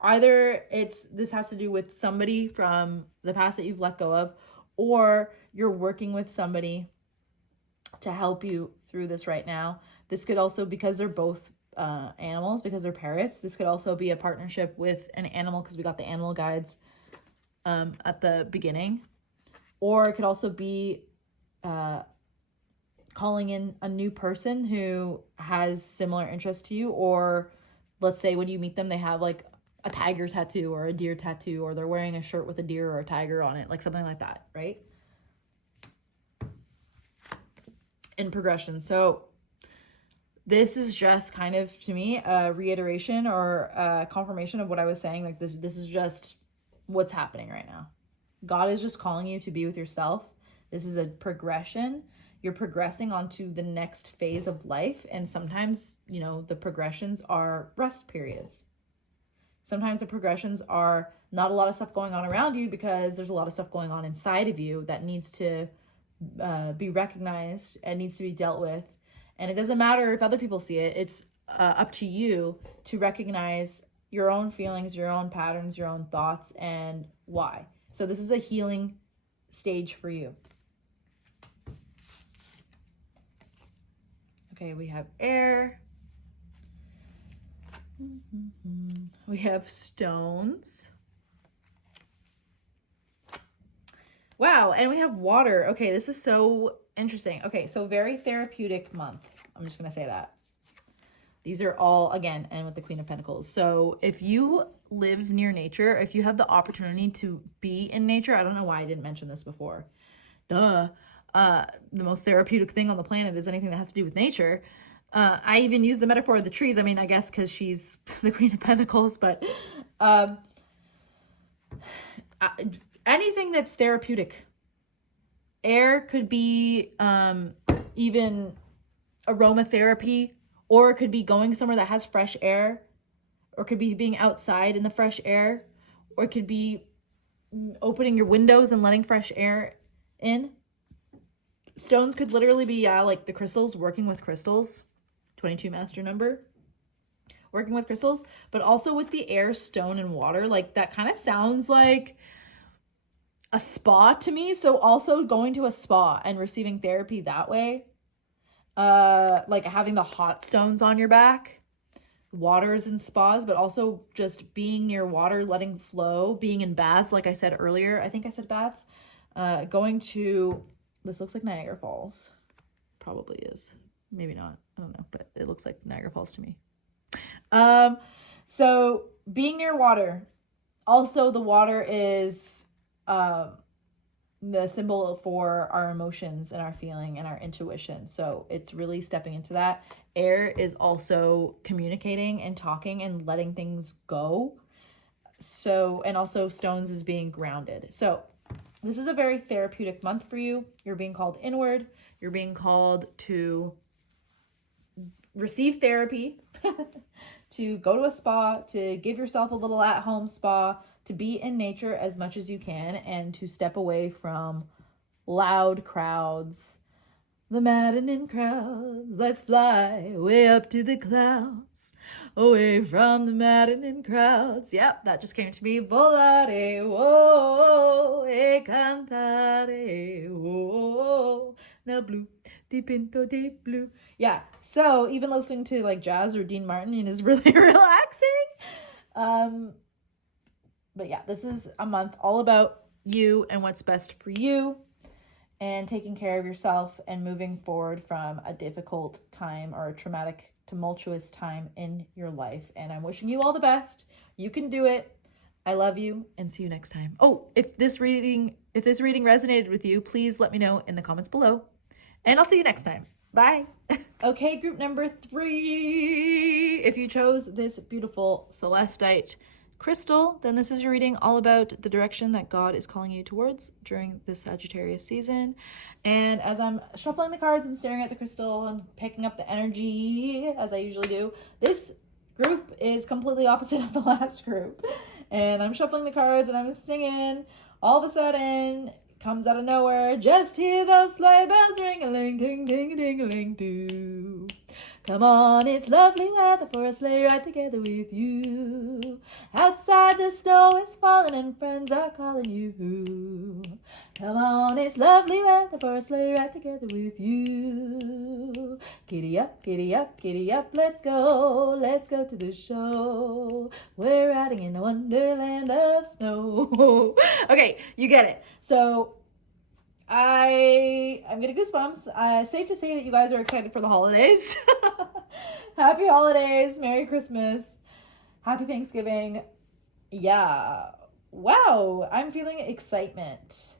either this has to do with somebody from the past that you've let go of, or you're working with somebody to help you through this right now. This could also, because they're both animals, because they're parrots, this could also be a partnership with an animal, because we got the animal guides at the beginning. Or it could also be calling in a new person who has similar interests to you, or let's say when you meet them, they have like a tiger tattoo or a deer tattoo, or they're wearing a shirt with a deer or a tiger on it, like something like that, right? In progression. So this is just kind of, to me, a reiteration or a confirmation of what I was saying. Like, this is just what's happening right now. God is just calling you to be with yourself. This is a progression. You're progressing onto the next phase of life. And sometimes, you know, the progressions are rest periods. Sometimes the progressions are not a lot of stuff going on around you because there's a lot of stuff going on inside of you that needs to be recognized and needs to be dealt with. And it doesn't matter if other people see it. It's up to you to recognize your own feelings, your own patterns, your own thoughts, and why. So this is a healing stage for you. Okay, we have air. We have stones. Wow, and we have water. Okay, this is so interesting. Okay, so very therapeutic month. I'm just going to say that. These are all, again, and with the Queen of Pentacles. So if you live near nature, if you have the opportunity to be in nature, I don't know why I didn't mention this before. Duh. The most therapeutic thing on the planet is anything that has to do with nature. I even use the metaphor of the trees. I mean, I guess because she's the Queen of Pentacles, but anything that's therapeutic. Air could be even aromatherapy, or it could be going somewhere that has fresh air, or it could be being outside in the fresh air, or it could be opening your windows and letting fresh air in. Stones could literally be, like the crystals, working with crystals. 22 master number. Working with crystals, but also with the air, stone, and water. Like, that kind of sounds like a spa to me. So also going to a spa and receiving therapy that way. Like having the hot stones on your back. Waters and spas, but also just being near water, letting flow. Being in baths, like I said earlier. I think I said baths. Going to... This looks like Niagara Falls. Probably is. Maybe not. I don't know, but it looks like Niagara Falls to me. So being near water. Also, the water is the symbol for our emotions and our feeling and our intuition. So it's really stepping into that. Air is also communicating and talking and letting things go. So, and also stones is being grounded. So this is a very therapeutic month for you. You're being called inward. You're being called to receive therapy, to go to a spa, to give yourself a little at-home spa, to be in nature as much as you can, and to step away from loud crowds. The maddening crowds, let's fly way up to the clouds, away from the maddening crowds. Yep, that just came to me. Volare, whoa, e cantare, whoa, now blue, deep into deep blue. Yeah, so even listening to like jazz or Dean Martin is really relaxing. But yeah, this is a month all about you and what's best for you, and taking care of yourself and moving forward from a difficult time or a traumatic, tumultuous time in your life. And I'm wishing you all the best. You can do it. I love you, and see you next time. Oh, if this reading resonated with you, please let me know in the comments below. And I'll see you next time. Bye. Okay, group number 3. If you chose this beautiful Celestite crystal, then this is your reading all about the direction that God is calling you towards during this Sagittarius season. And as I'm shuffling the cards and staring at the crystal and picking up the energy, as I usually do, this group is completely opposite of the last group. And I'm shuffling the cards and I'm singing. All of a sudden, comes out of nowhere, just hear those sleigh bells ring-a-ling, ding-ding-a-ling-ding-a-ling-doo. Come on, it's lovely weather for a sleigh ride together with you. Outside the snow is falling and friends are calling you. Come on, it's lovely weather for a sleigh ride together with you. Giddy up, let's go to the show. We're riding in a wonderland of snow. Okay, you get it. So I'm getting goosebumps. Safe to say that you guys are excited for the holidays. Happy holidays. Merry Christmas. Happy Thanksgiving. Yeah. Wow. I'm feeling excitement.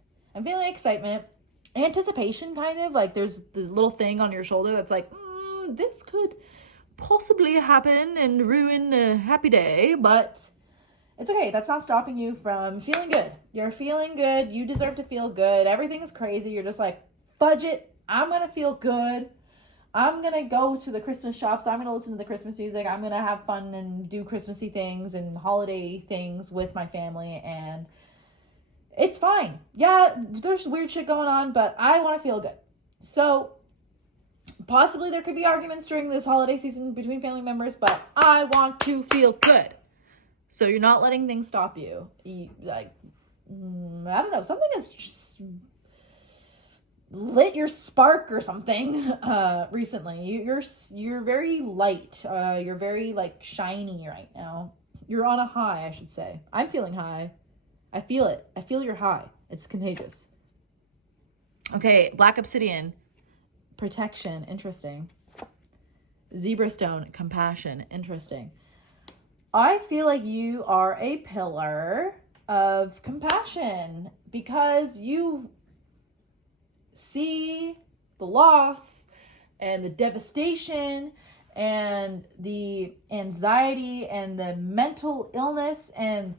Anticipation, kind of. Like, there's the little thing on your shoulder that's like, this could possibly happen and ruin a happy day, but it's okay. That's not stopping you from feeling good. You're feeling good. You deserve to feel good. Everything's crazy. You're just like, budget. I'm going to feel good. I'm going to go to the Christmas shops. I'm going to listen to the Christmas music. I'm going to have fun and do Christmassy things and holiday things with my family. And it's fine. Yeah, there's weird shit going on, but I want to feel good. So possibly there could be arguments during this holiday season between family members, but I want to feel good. So you're not letting things stop you. I don't know. Something has just lit your spark or something recently. You're very light. You're very like shiny right now. You're on a high, I should say. I'm feeling high. I feel it. I feel your high. It's contagious. Okay, black obsidian, protection, interesting. Zebra stone, compassion, interesting. I feel like you are a pillar of compassion because you see the loss and the devastation and the anxiety and the mental illness and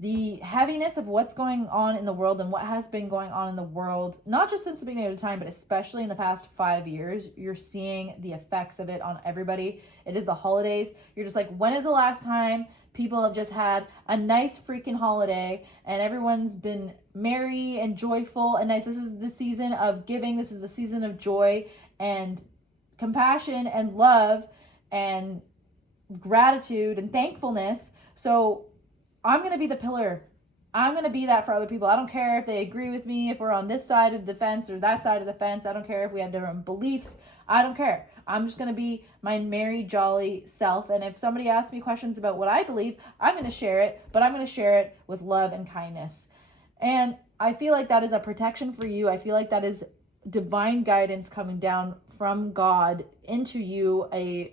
the heaviness of what's going on in the world and what has been going on in the world, not just since the beginning of time, but especially in the past 5 years. You're seeing the effects of it on everybody. It is the holidays. You're just like, when is the last time people have just had a nice freaking holiday and everyone's been merry and joyful and nice? This is the season of giving. This is the season of joy and compassion and love and gratitude and thankfulness. So I'm going to be the pillar. I'm going to be that for other people. I don't care if they agree with me, if we're on this side of the fence or that side of the fence. I don't care if we have different beliefs. I don't care. I'm just going to be my merry, jolly self. And if somebody asks me questions about what I believe, I'm going to share it, but I'm going to share it with love and kindness. And I feel like that is a protection for you. I feel like that is divine guidance coming down from God into you, a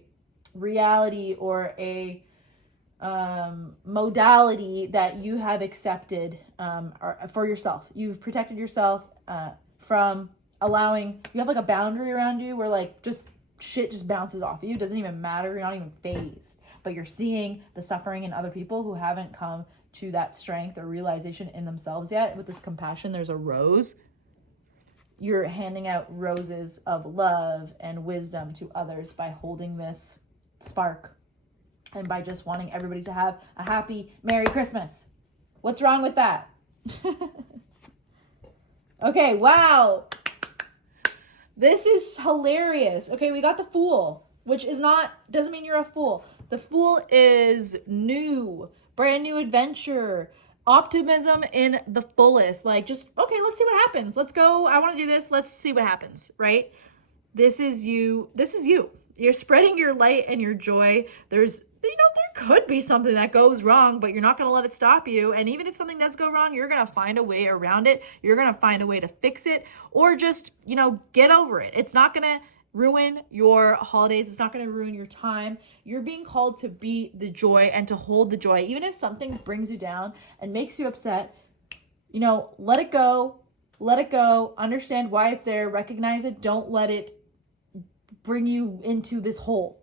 reality or a modality that you have accepted for yourself. You've protected yourself from allowing, you have like a boundary around you where like just shit just bounces off you. It doesn't even matter. You're not even phased, but you're seeing the suffering in other people who haven't come to that strength or realization in themselves yet. With this compassion, there's a rose. You're handing out roses of love and wisdom to others by holding this spark and by just wanting everybody to have a happy, Merry Christmas. What's wrong with that? Okay, wow. This is hilarious. Okay, we got the Fool, which is not, doesn't mean you're a fool. The Fool is new, brand new adventure, optimism in the fullest. Like, just, okay, let's see what happens. Let's go. I want to do this. Let's see what happens, right? This is you. This is you. You're spreading your light and your joy. There's, there could be something that goes wrong, but you're not going to let it stop you. And even if something does go wrong, you're going to find a way around it. You're going to find a way to fix it or just, get over it. It's not going to ruin your holidays. It's not going to ruin your time. You're being called to be the joy and to hold the joy. Even if something brings you down and makes you upset, let it go. Let it go. Understand why it's there. Recognize it. Don't let it bring you into this hole.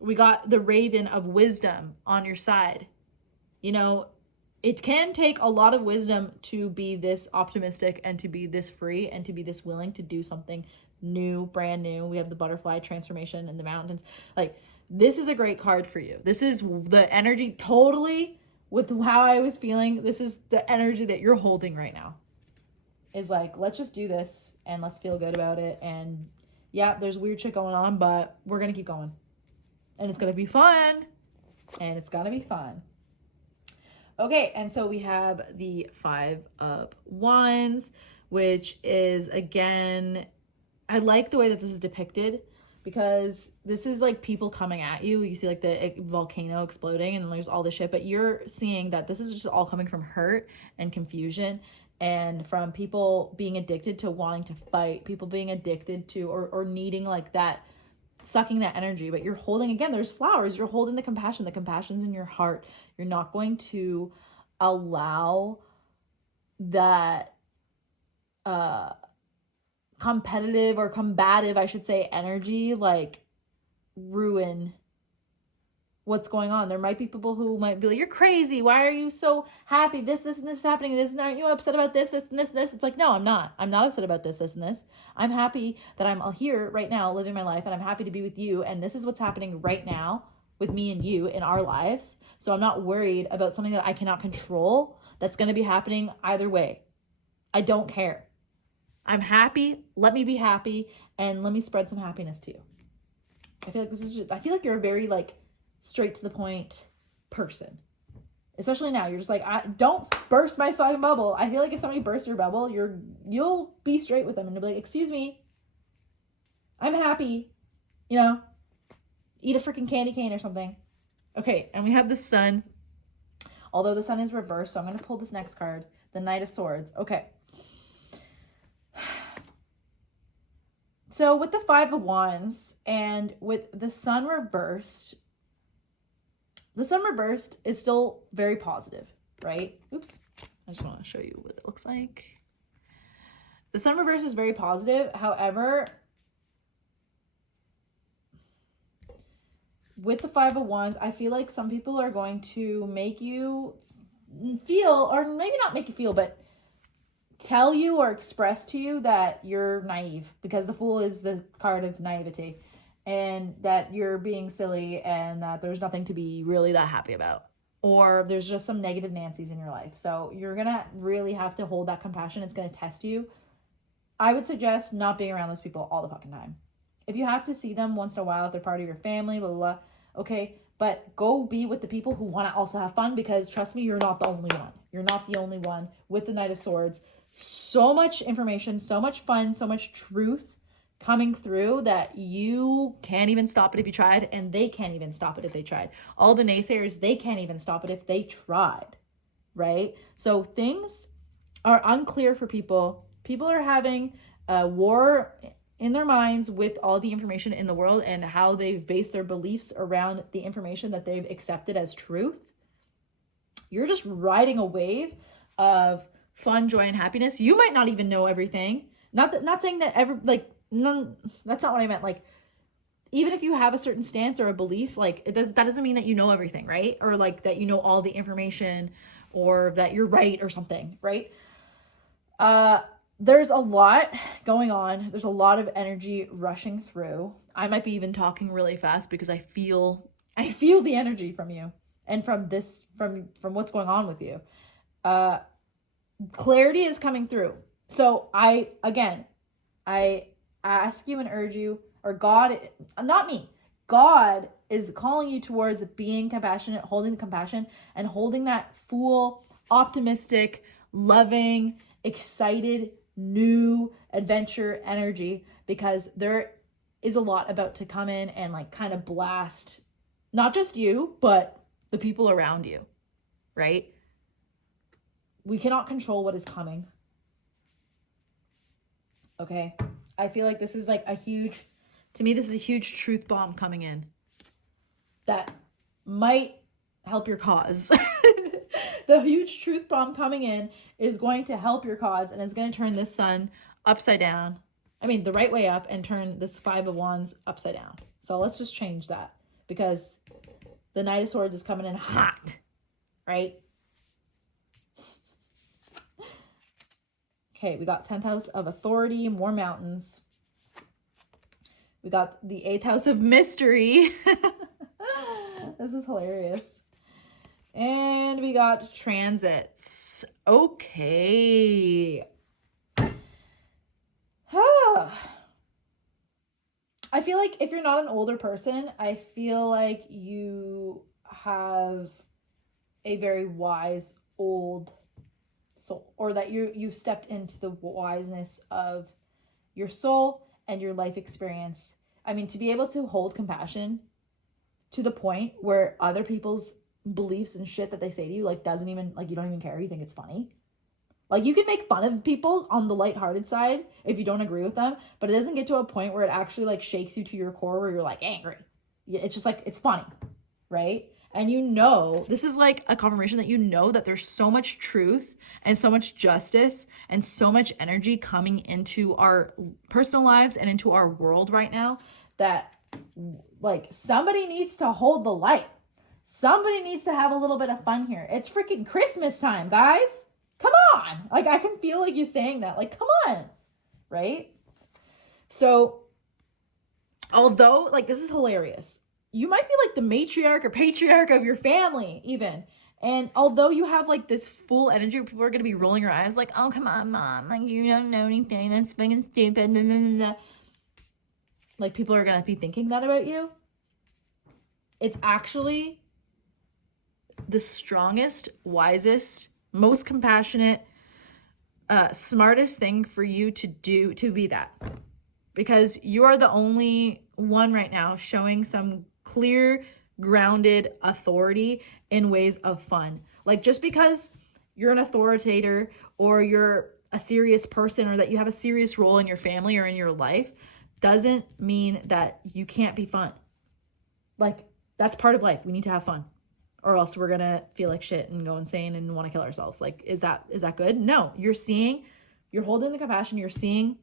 We got the Raven of Wisdom on your side. It can take a lot of wisdom to be this optimistic and to be this free and to be this willing to do something new, brand new. We have the butterfly transformation in the mountains. Like, this is a great card for you. This is the energy totally with how I was feeling. This is the energy that you're holding right now. Is like, let's just do this and let's feel good about it. And yeah, there's weird shit going on, but we're going to keep going. And it's going to be fun. And it's going to be fun. Okay, and so we have the 5 of Wands, which is, again, I like the way that this is depicted because this is like people coming at you. You see like the volcano exploding and there's all this shit, but you're seeing that this is just all coming from hurt and confusion and from people being addicted to wanting to fight, people being addicted to or needing like that, sucking that energy. But you're holding, again, there's flowers, you're holding the compassion's in your heart. You're not going to allow that competitive or combative, I should say, energy like ruin what's going on. There might be people who might be like, you're crazy. Why are you so happy? This, and this is happening. This, and aren't you upset about this, and this? It's like, no, I'm not. I'm not upset about this, and this. I'm happy that I'm here right now living my life, and I'm happy to be with you. And this is what's happening right now with me and you in our lives. So I'm not worried about something that I cannot control that's going to be happening either way. I don't care. I'm happy. Let me be happy, and let me spread some happiness to you. I feel like I feel like you're a very like straight to the point person, especially now. You're just like, don't burst my fucking bubble. I feel like if somebody bursts your bubble, you'll be straight with them and you'll be like, excuse me, I'm happy, you know, eat a freaking candy cane or something. Okay, and we have the sun, although the sun is reversed, so I'm going to pull this next card, the Knight of Swords. Okay. So with the Five of Wands and with the sun reversed is still very positive, right? Oops. I just want to show you what it looks like. The sun reversed is very positive. However, with the Five of Wands, I feel like some people are going to make you feel, or maybe not make you feel, but tell you or express to you that you're naive, because the Fool is the card of naivety, and that you're being silly and that there's nothing to be really that happy about, or there's just some negative Nancy's in your life. So you're gonna really have to hold that compassion. It's gonna test you. I would suggest not being around those people all the fucking time. If you have to see them once in a while, if they're part of your family, blah, blah, blah, okay, but go be with the people who want to also have fun, because trust me, you're not the only one. You're not the only one with the Knight of Swords. So much information, so much fun, so much truth coming through that you can't even stop it if you tried, and they can't even stop it if they tried. All the naysayers, they can't even stop it if they tried, right? So things are unclear for people. People are having a war in their minds with all the information in the world and how they've based their beliefs around the information that they've accepted as truth. You're just riding a wave of fun, joy, and happiness. You might not even know everything. Not saying that none, that's not what I meant. Like, even if you have a certain stance or a belief, like that doesn't mean that you know everything, right? Or like that you know all the information, or that you're right or something, right? There's a lot going on. There's a lot of energy rushing through. I might be even talking really fast because I feel the energy from you and from what's going on with you. Clarity is coming through. So I ask you and urge you, or God, not me, God is calling you towards being compassionate, holding the compassion, and holding that Fool, optimistic, loving, excited, new adventure energy, because there is a lot about to come in and like kind of blast not just you, but the people around you, right? We cannot control what is coming. Okay. I feel like this is like this is a huge truth bomb coming in that might help your cause. The huge truth bomb coming in is going to help your cause, and is going to turn this sun upside down. I mean, the right way up, and turn this Five of Wands upside down. So let's just change that, because the Knight of Swords is coming in hot, right? Okay, we got 10th house of authority, more mountains. We got the 8th house of mystery. This is hilarious. And we got transits. Okay. I feel like if you're not an older person, I feel like you have a very wise old soul, or that you've stepped into the wiseness of your soul and your life experience. I mean, to be able to hold compassion to the point where other people's beliefs and shit that they say to you, like, doesn't even, like, you don't even care, you think it's funny. Like, you can make fun of people on the lighthearted side if you don't agree with them, but it doesn't get to a point where it actually, like, shakes you to your core where you're, like, angry. It's just, like, it's funny, right? And you know, this is, like, a confirmation that you know that there's so much truth and so much justice and so much energy coming into our personal lives and into our world right now that, like, somebody needs to hold the light. Somebody needs to have a little bit of fun here. It's freaking Christmas time, guys. Come on. Like, I can feel like you saying that. Like, come on. Right? So, although, like, this is hilarious. You might be like the matriarch or patriarch of your family, even. And although you have like this full energy, people are going to be rolling your eyes like, oh, come on, mom. Like, you don't know anything. That's fucking stupid. Blah, blah, blah, blah. Like, people are going to be thinking that about you. It's actually the strongest, wisest, most compassionate, smartest thing for you to do, to be that. Because you are the only one right now showing some clear, grounded authority in ways of fun. Like, just because you're an authoritator or you're a serious person or that you have a serious role in your family or in your life doesn't mean that you can't be fun. Like, that's part of life. We need to have fun, or else we're gonna feel like shit and go insane and want to kill ourselves. Like, is that good? No, you're holding the compassion, you're seeing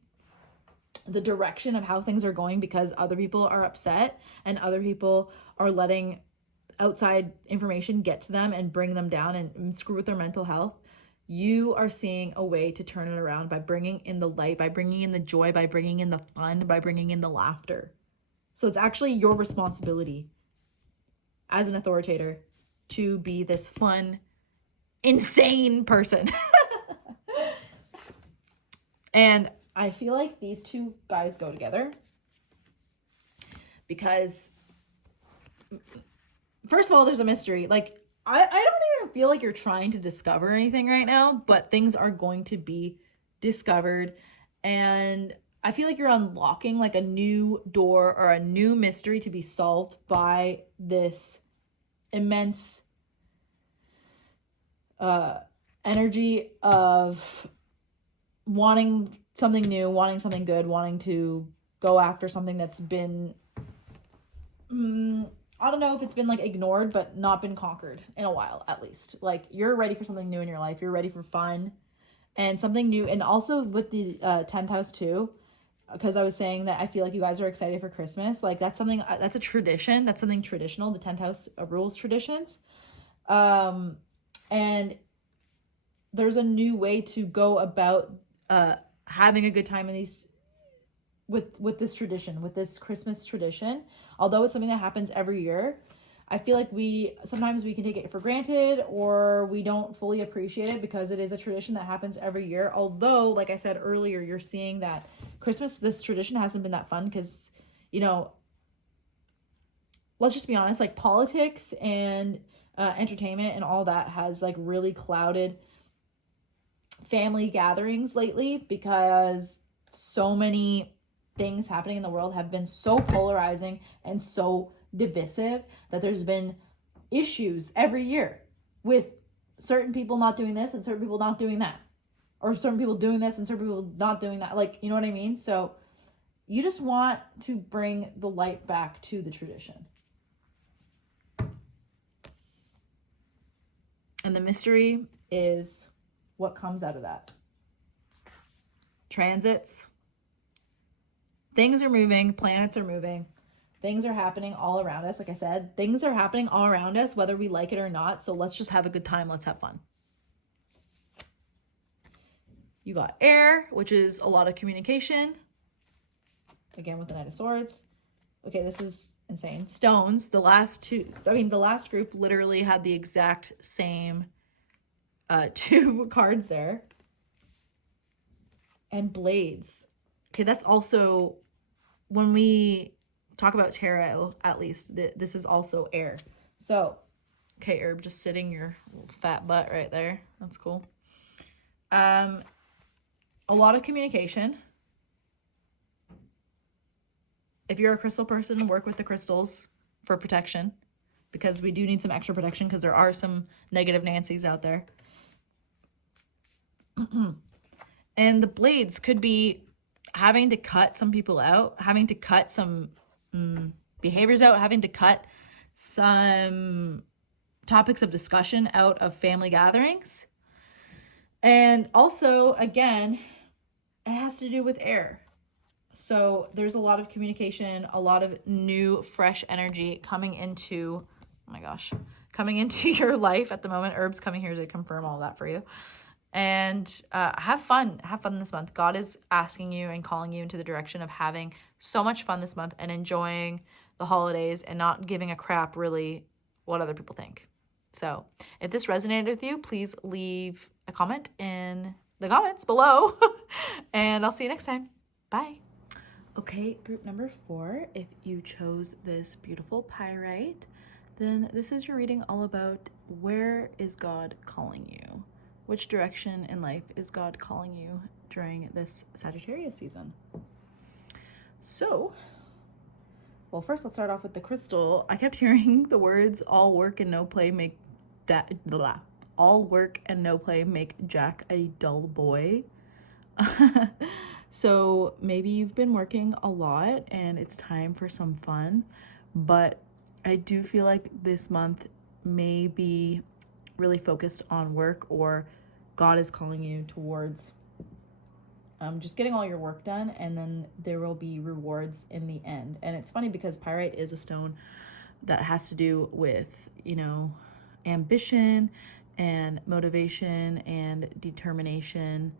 the direction of how things are going because other people are upset and other people are letting outside information get to them and bring them down and screw with their mental health. You are seeing a way to turn it around by bringing in the light, by bringing in the joy, by bringing in the fun, by bringing in the laughter. So it's actually your responsibility as an authoritator to be this fun, insane person. And I feel like these two guys go together because, first of all, there's a mystery. Like, I don't even feel like you're trying to discover anything right now, but things are going to be discovered. And I feel like you're unlocking like a new door or a new mystery to be solved by this immense energy of wanting something new, wanting something good, wanting to go after something that's been, I don't know if it's been like ignored, but not been conquered in a while, at least. Like, you're ready for something new in your life. You're ready for fun and something new. And also with the 10th house too, because I was saying that I feel like you guys are excited for Christmas. Like, that's something, that's a tradition. That's something traditional. The 10th house rules traditions. And there's a new way to go about having a good time in these with this tradition, with this Christmas tradition. Although it's something that happens every year, I feel like sometimes we can take it for granted or we don't fully appreciate it because it is a tradition that happens every year. Although, like I said earlier, you're seeing that Christmas, this tradition hasn't been that fun because, you know, let's just be honest, like politics and entertainment and all that has like really clouded family gatherings lately because so many things happening in the world have been so polarizing and so divisive that there's been issues every year with certain people not doing this and certain people not doing that, or certain people doing this and certain people not doing that. Like, you know what I mean? So you just want to bring the light back to the tradition. And the mystery is what comes out of that. Transits. Things are moving. Planets are moving. Things are happening all around us. Like I said, things are happening all around us, whether we like it or not. So let's just have a good time. Let's have fun. You got air, which is a lot of communication. Again, with the Knight of Swords. Okay, this is insane. Stones, the last group literally had the exact same two cards there. And blades. Okay, that's also, when we talk about tarot, at least, this is also air. So, okay, Herb, just sitting your little fat butt right there. That's cool. A lot of communication. If you're a crystal person, work with the crystals for protection, because we do need some extra protection because there are some negative Nancys out there. And the blades could be having to cut some people out, having to cut some behaviors out, having to cut some topics of discussion out of family gatherings. And also, again, it has to do with air. So there's a lot of communication, a lot of new, fresh energy coming into oh my gosh, coming into your life at the moment. Herbs coming here to confirm all that for you. And have fun. Have fun this month. God is asking you and calling you into the direction of having so much fun this month and enjoying the holidays and not giving a crap really what other people think. So if this resonated with you, please leave a comment in the comments below. And I'll see you next time. Bye. Okay, group number 4. If you chose this beautiful pyrite, then this is your reading all about where is God calling you? Which direction in life is God calling you during this Sagittarius season? So, well, first let's start off with the crystal. I kept hearing the words all work and no play make that blah. All work and no play make Jack a dull boy. So maybe you've been working a lot and it's time for some fun, but I do feel like this month may be really focused on work, or God is calling you towards just getting all your work done, and then there will be rewards in the end. And it's funny because pyrite is a stone that has to do with, you know, ambition and motivation and determination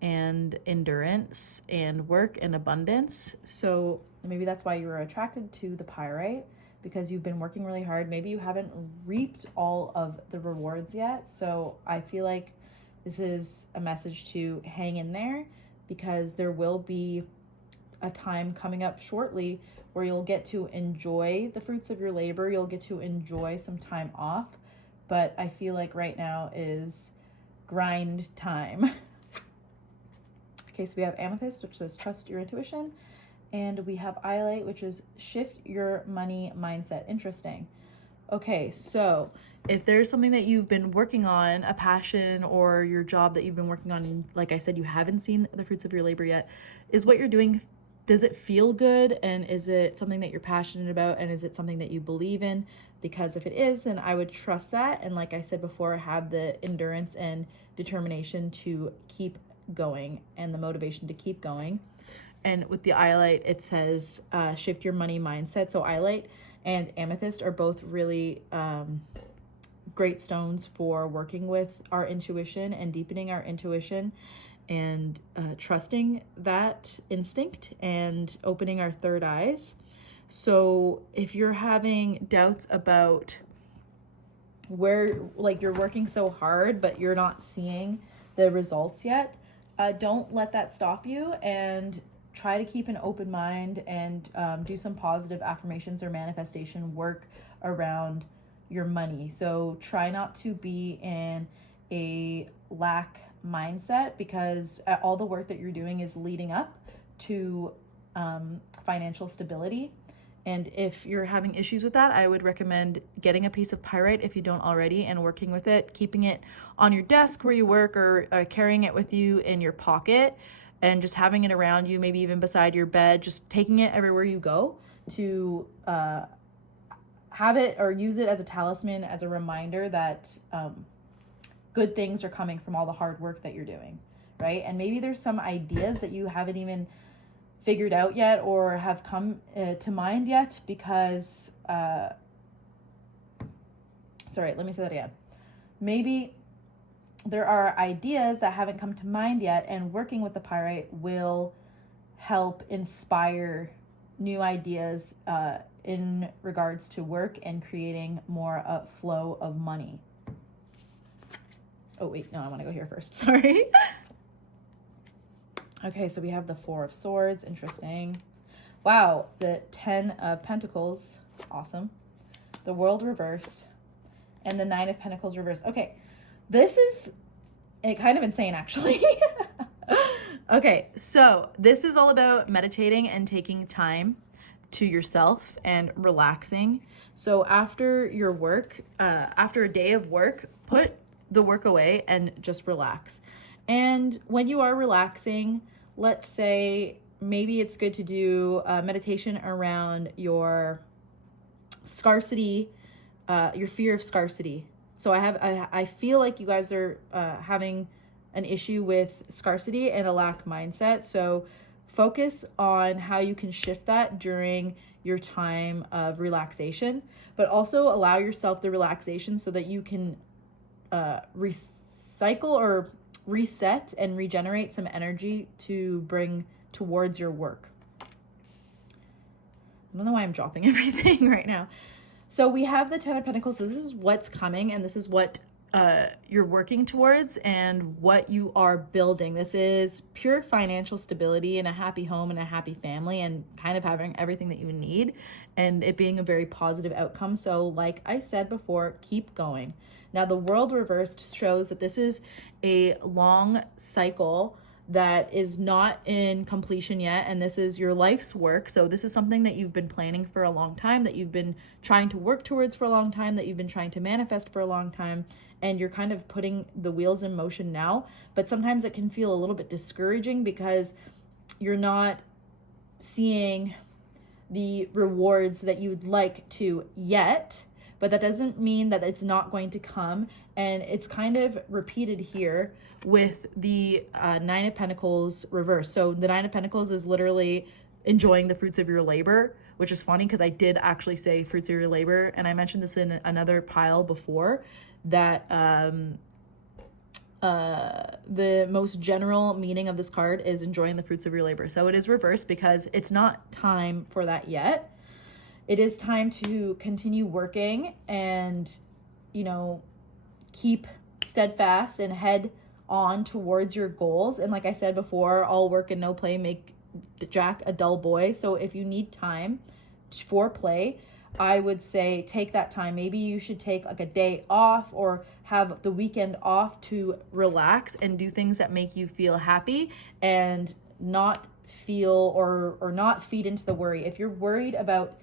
and endurance and work and abundance. So maybe that's why you were attracted to the pyrite, because you've been working really hard. Maybe you haven't reaped all of the rewards yet. So I feel like this is a message to hang in there, because there will be a time coming up shortly where you'll get to enjoy the fruits of your labor. You'll get to enjoy some time off. But I feel like right now is grind time. Okay, so we have Amethyst, which says trust your intuition. And we have Iolite, which is shift your money mindset. Interesting. Okay, so if there's something that you've been working on, a passion or your job that you've been working on, and like I said, you haven't seen the fruits of your labor yet, is what you're doing, does it feel good? And is it something that you're passionate about? And is it something that you believe in? Because if it is, then I would trust that. And like I said before, have the endurance and determination to keep going and the motivation to keep going. And with the Iolite, it says shift your money mindset. So Iolite and Amethyst are both really great stones for working with our intuition and deepening our intuition and trusting that instinct and opening our third eyes. So if you're having doubts about where, like, you're working so hard but you're not seeing the results yet, don't let that stop you, and try to keep an open mind and do some positive affirmations or manifestation work around your money. So try not to be in a lack mindset, because all the work that you're doing is leading up to financial stability. And if you're having issues with that, I would recommend getting a piece of pyrite if you don't already and working with it, keeping it on your desk where you work, or carrying it with you in your pocket and just having it around you, maybe even beside your bed, just taking it everywhere you go to have it or use it as a talisman, as a reminder that good things are coming from all the hard work that you're doing, right? And maybe there's some ideas that you haven't even figured out yet or have come to mind yet, because sorry, let me say that again. Maybe there are ideas that haven't come to mind yet, and working with the pyrite will help inspire new ideas in regards to work and creating more flow of money. Oh wait, no, I want to go here first. Sorry. Okay, so we have the 4 of Swords. Interesting. Wow, the 10 of Pentacles. Awesome. The World reversed. And the 9 of Pentacles reversed. Okay, this is kind of insane, actually. Okay, so this is all about meditating and taking time to yourself and relaxing. So after your work, after a day of work, put the work away and just relax. And when you are relaxing, let's say maybe it's good to do meditation around your scarcity, your fear of scarcity. So I feel like you guys are having an issue with scarcity and a lack mindset. So focus on how you can shift that during your time of relaxation, but also allow yourself the relaxation so that you can recycle or reset and regenerate some energy to bring towards your work. I don't know why I'm dropping everything right now. So we have the Ten of Pentacles. So this is what's coming, and this is what you're working towards and what you are building. This is pure financial stability and a happy home and a happy family and kind of having everything that you need and it being a very positive outcome. So like I said before, keep going. Now the World reversed shows that this is a long cycle that is not in completion yet, and this is your life's work. So this is something that you've been planning for a long time, that you've been trying to work towards for a long time, that you've been trying to manifest for a long time, and you're kind of putting the wheels in motion now. But sometimes it can feel a little bit discouraging because you're not seeing the rewards that you would like to yet, but that doesn't mean that it's not going to come. And it's kind of repeated here with the Nine of Pentacles reverse. So the Nine of Pentacles is literally enjoying the fruits of your labor, which is funny because I did actually say fruits of your labor. And I mentioned this in another pile before, that the most general meaning of this card is enjoying the fruits of your labor. So it is reversed because it's not time for that yet. It is time to continue working and, you know, keep steadfast and head on towards your goals. And like I said before, all work and no play make Jack a dull boy. So if you need time for play, I would say take that time. Maybe you should take like a day off or have the weekend off to relax and do things that make you feel happy and not feel or not feed into the worry. If you're worried about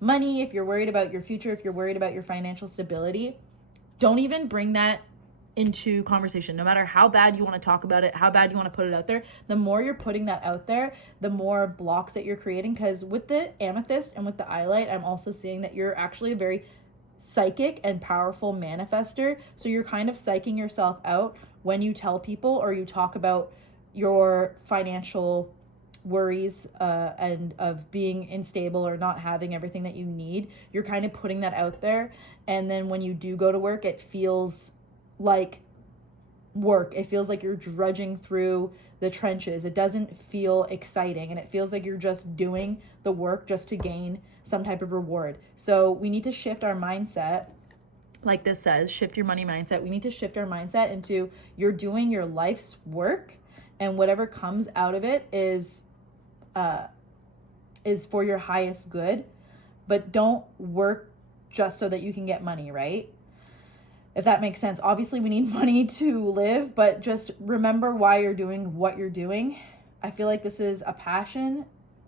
money, if you're worried about your future, if you're worried about your financial stability, don't even bring that into conversation. No matter how bad you want to talk about it, how bad you want to put it out there, the more you're putting that out there, the more blocks that you're creating. Because with the Amethyst and with the Eyelight, I'm also seeing that you're actually a very psychic and powerful manifester. So you're kind of psyching yourself out when you tell people or you talk about your financial worries and of being unstable or not having everything that you need. You're kind of putting that out there, and then when you do go to work, it feels like work. It feels like you're drudging through the trenches. It doesn't feel exciting, and it feels like you're just doing the work just to gain some type of reward. So we need to shift our mindset. Like this says, shift your money mindset. We need to shift our mindset into you're doing your life's work, and whatever comes out of it is for your highest good. But don't work just so that you can get money, right? If that makes sense. Obviously we need money to live, but just remember why you're doing what you're doing. I feel like this is a passion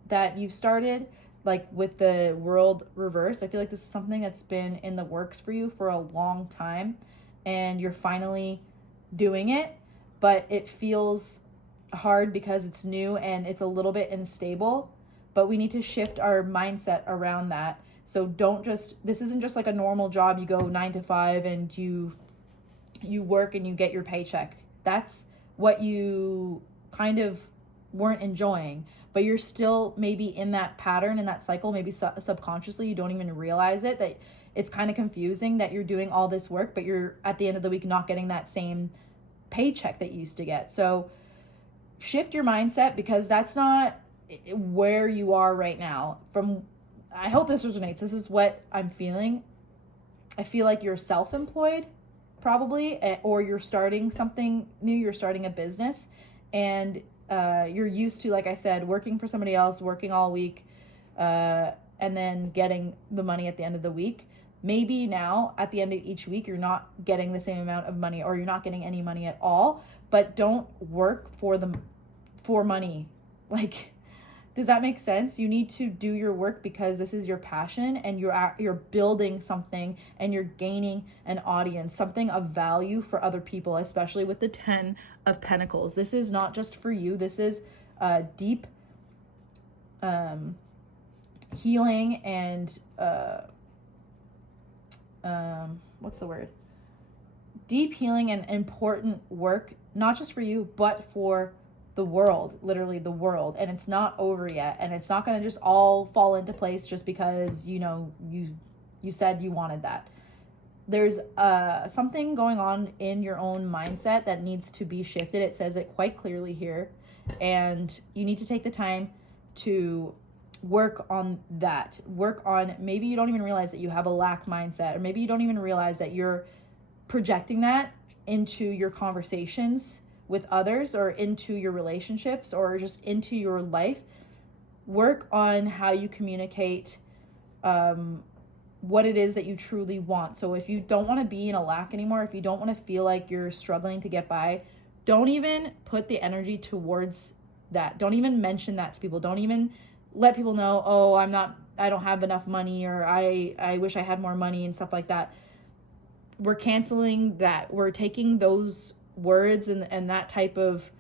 that you've started, like with the World reversed. I feel like this is something that's been in the works for you for a long time, and you're finally doing it, but it feels hard because it's new and it's a little bit unstable. But we need to shift our mindset around that. So this isn't just like a normal job. You go 9 to 5 and you work and you get your paycheck. That's what you kind of weren't enjoying, but you're still maybe in that pattern, in that cycle, maybe subconsciously, you don't even realize it, that it's kind of confusing that you're doing all this work, but you're at the end of the week not getting that same paycheck that you used to get. So shift your mindset, because that's not where you are right now. I hope this resonates. This is what I'm feeling. I feel like you're self-employed probably, or you're starting something new. You're starting a business, and you're used to, like I said, working for somebody else, working all week, and then getting the money at the end of the week. Maybe now at the end of each week, you're not getting the same amount of money, or you're not getting any money at all, but don't work for money. Like, does that make sense? You need to do your work because this is your passion, and you're building something, and you're gaining an audience, something of value for other people, especially with the 10 of Pentacles. This is not just for you. This is deep healing and what's the word? Deep healing and important work, not just for you, but for the world, literally the world, and it's not over yet, and it's not going to just all fall into place just because, you know, you said you wanted that. There's something going on in your own mindset that needs to be shifted. It says it quite clearly here, and you need to take the time to work on that. Work on, maybe you don't even realize that you have a lack mindset, or maybe you don't even realize that you're projecting that into your conversations with others, or into your relationships, or just into your life. Work on how you communicate what it is that you truly want. So if you don't want to be in a lack anymore, if you don't want to feel like you're struggling to get by, don't even put the energy towards that. Don't even mention that to people. Don't even let people know, oh, I don't have enough money, or I wish I had more money and stuff like that. We're canceling that. We're taking those words and that type of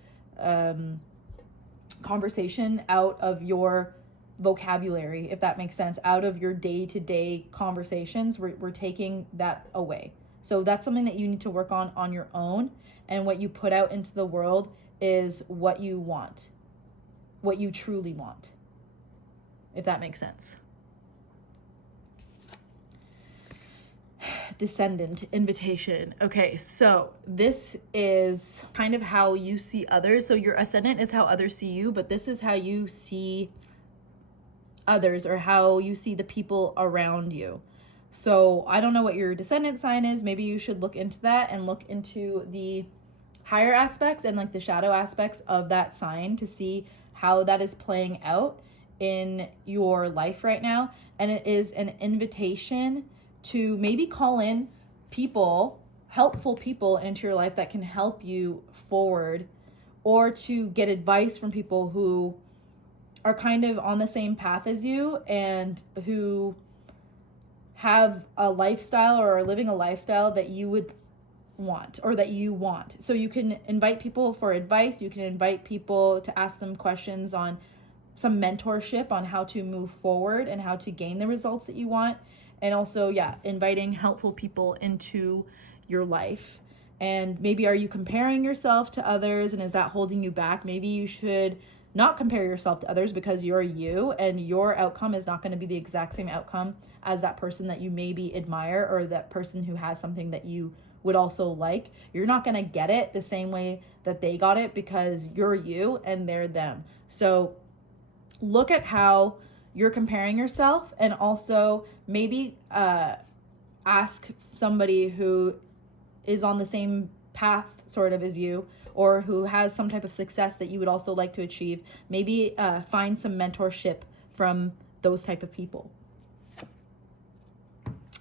conversation out of your vocabulary, if that makes sense, out of your day-to-day conversations. We're taking that away. So that's something that you need to work on your own. And what you put out into the world is what you want, what you truly want, if that makes sense. Descendant invitation. Okay, so this is kind of how you see others. So your ascendant is how others see you, but this is how you see others, or how you see the people around you. So I don't know what your descendant sign is. Maybe you should look into that and look into the higher aspects and like the shadow aspects of that sign to see how that is playing out in your life right now. And it is an invitation to maybe call in people, helpful people into your life that can help you forward, or to get advice from people who are kind of on the same path as you and who have a lifestyle or are living a lifestyle that you would want, or that you want. So you can invite people for advice. You can invite people to ask them questions on some mentorship on how to move forward and how to gain the results that you want. And also, inviting helpful people into your life. And maybe, are you comparing yourself to others, and is that holding you back? Maybe you should not compare yourself to others, because you're you, and your outcome is not going to be the exact same outcome as that person that you maybe admire, or that person who has something that you would also like. You're not going to get it the same way that they got it, because you're you and they're them. So look at how you're comparing yourself, and also maybe ask somebody who is on the same path sort of as you, or who has some type of success that you would also like to achieve. Maybe find some mentorship from those type of people.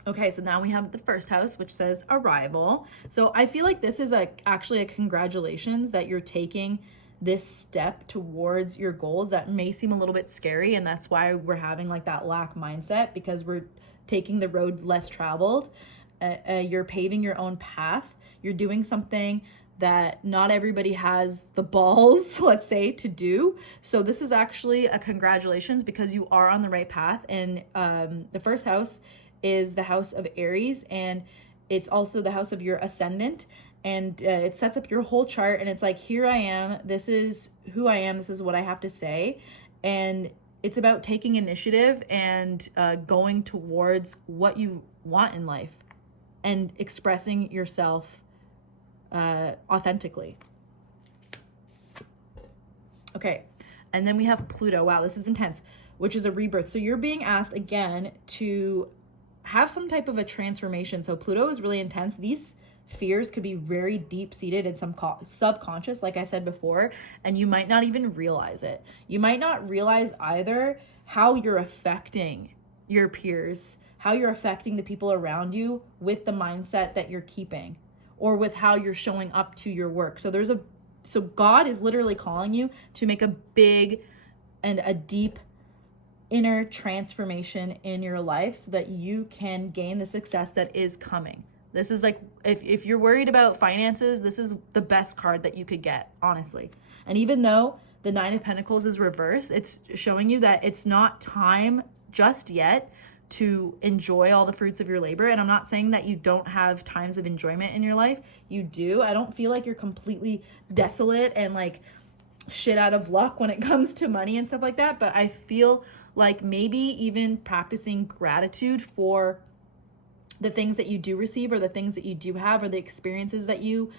Okay, so now we have the first house, which says arrival. So I feel like this is actually a congratulations that you're taking this step towards your goals. That may seem a little bit scary, and that's why we're having like that lack mindset, because we're taking the road less traveled. You're paving your own path. You're doing something that not everybody has the balls, let's say, to do. So this is actually a congratulations, because you are on the right path. And the first house is the house of Aries, and it's also the house of your ascendant. And it sets up your whole chart, and it's like, here I am, this is who I am, this is what I have to say. And it's about taking initiative and going towards what you want in life and expressing yourself authentically. Okay, and then we have Pluto. Wow, this is intense, which is a rebirth. So you're being asked again to have some type of a transformation. So Pluto is really intense. These fears could be very deep-seated in some subconscious, like I said before, and you might not even realize it. You might not realize either how you're affecting your peers, how you're affecting the people around you with the mindset that you're keeping, or with how you're showing up to your work. So God is literally calling you to make a big and a deep inner transformation in your life, so that you can gain the success that is coming. This is like, if you're worried about finances, this is the best card that you could get, honestly. And even though the Nine of Pentacles is reversed, it's showing you that it's not time just yet to enjoy all the fruits of your labor. And I'm not saying that you don't have times of enjoyment in your life. You do. I don't feel like you're completely desolate and like shit out of luck when it comes to money and stuff like that. But I feel like maybe even practicing gratitude for the things that you do receive, or the things that you do have, or the experiences that you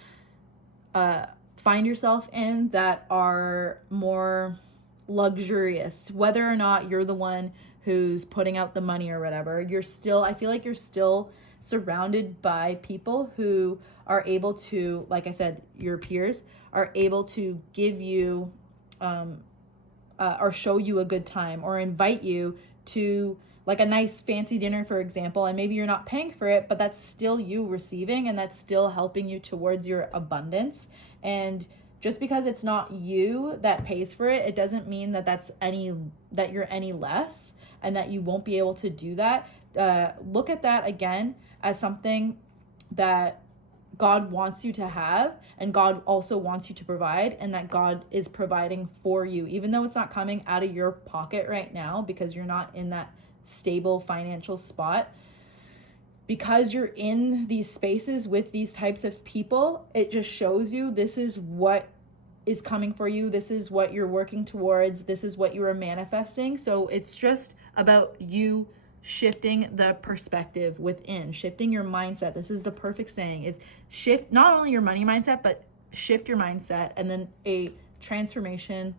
find yourself in that are more luxurious, whether or not you're the one who's putting out the money or whatever, I feel like you're still surrounded by people who are able to, like I said, your peers are able to give you or show you a good time, or invite you to like a nice fancy dinner, for example, and maybe you're not paying for it, but that's still you receiving, and that's still helping you towards your abundance. And just because it's not you that pays for it, it doesn't mean that that you're any less, and that you won't be able to do that. Look at that again as something that God wants you to have, and God also wants you to provide, and that God is providing for you, even though it's not coming out of your pocket right now because you're not in that stable financial spot. Because you're in these spaces with these types of people, it just shows you this is what is coming for you. This is what you're working towards. This is what you are manifesting. So it's just about you shifting the perspective within, shifting your mindset. This is the perfect saying, is shift not only your money mindset, but shift your mindset, and then a transformation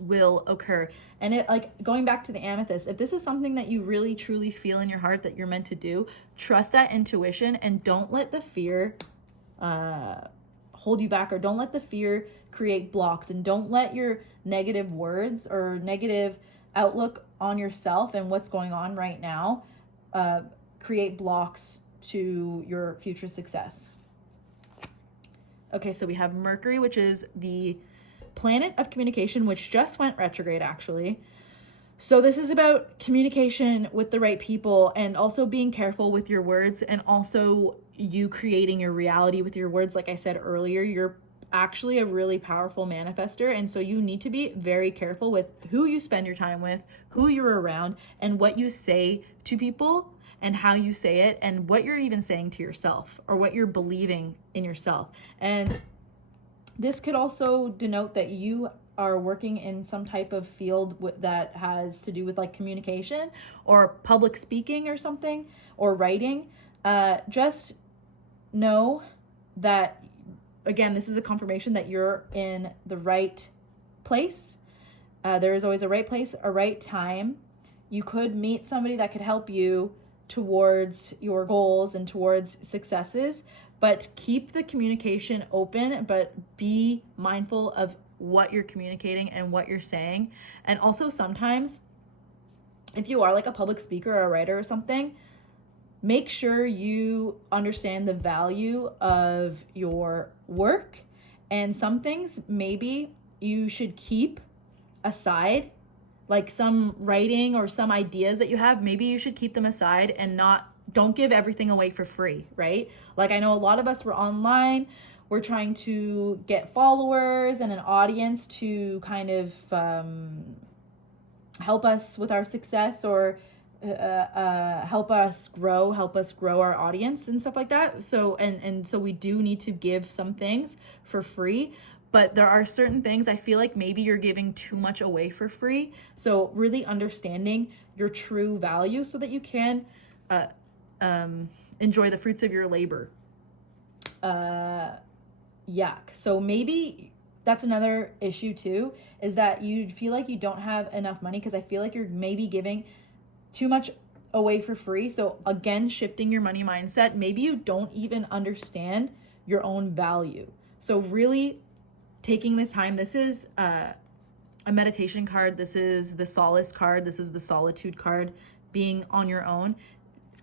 will occur. And it, like, going back to the amethyst, if this is something that you really truly feel in your heart that you're meant to do, trust that intuition, and don't let the fear hold you back, or don't let the fear create blocks, and don't let your negative words or negative outlook on yourself and what's going on right now create blocks to your future success. Okay, so we have Mercury, which is the planet of communication, which just went retrograde actually. So this is about communication with the right people, and also being careful with your words, and also you creating your reality with your words. Like I said earlier, you're actually a really powerful manifester, and so you need to be very careful with who you spend your time with, who you're around, and what you say to people, and how you say it, and what you're even saying to yourself, or what you're believing in yourself. And this could also denote that you are working in some type of field that has to do with like communication or public speaking or something, or writing. Just know that, again, this is a confirmation that you're in the right place. There is always a right place, a right time. You could meet somebody that could help you towards your goals and towards successes, but keep the communication open, but be mindful of what you're communicating and what you're saying. And also sometimes, if you are like a public speaker or a writer or something, make sure you understand the value of your work, and some things maybe you should keep aside, like some writing or some ideas that you have, maybe you should keep them aside and don't give everything away for free, right? Like, I know a lot of us were online, we're trying to get followers and an audience to kind of help us with our success, or help us grow our audience and stuff like that. So and so we do need to give some things for free, but there are certain things I feel like maybe you're giving too much away for free. So really understanding your true value so that you can enjoy the fruits of your labor. So maybe that's another issue too, is that you feel like you don't have enough money, because I feel like you're maybe giving too much away for free. So again, shifting your money mindset, maybe you don't even understand your own value. So really taking this time, this is a meditation card, this is the solace card, this is the solitude card, being on your own,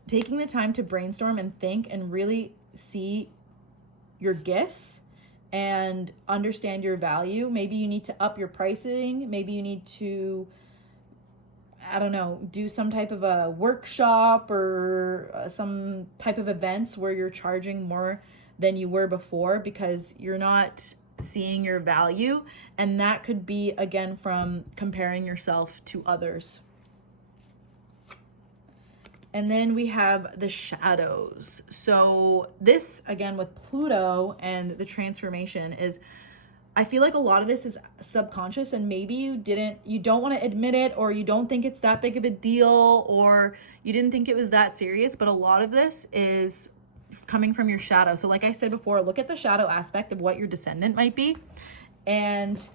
taking the time to brainstorm and think and really see your gifts and understand your value. Maybe you need to up your pricing, maybe you need to, I don't know, do some type of a workshop or some type of events where you're charging more than you were before, because you're not seeing your value. And that could be, again, from comparing yourself to others. And then we have the shadows. So this, again, with Pluto and the transformation, is I feel like a lot of this is subconscious, and maybe you don't want to admit it, or you don't think it's that big of a deal, or you didn't think it was that serious, but a lot of this is coming from your shadow. So like I said before, look at the shadow aspect of what your descendant might be, and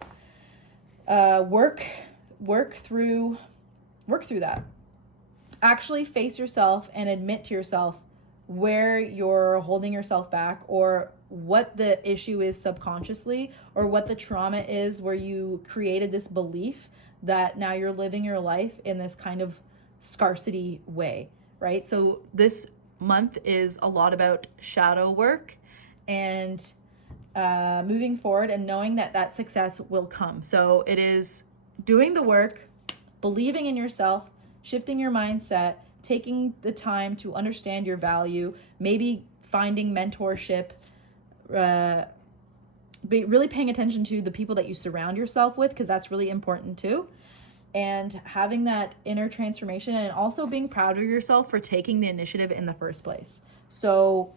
work through that. Actually face yourself and admit to yourself where you're holding yourself back, or what the issue is subconsciously, or what the trauma is where you created this belief that now you're living your life in this kind of scarcity way, right? So this month is a lot about shadow work and moving forward and knowing that that success will come. So it is doing the work, believing in yourself, shifting your mindset, taking the time to understand your value, maybe finding mentorship, really paying attention to the people that you surround yourself with, because that's really important too, and having that inner transformation, and also being proud of yourself for taking the initiative in the first place. So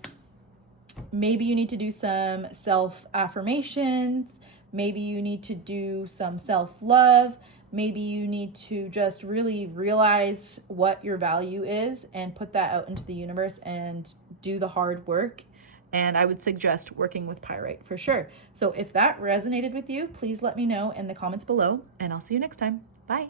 maybe you need to do some self-affirmations, maybe you need to do some self-love, maybe you need to just really realize what your value is and put that out into the universe and do the hard work. And I would suggest working with Pyrite for sure. So if that resonated with you, please let me know in the comments below, and I'll see you next time. Bye.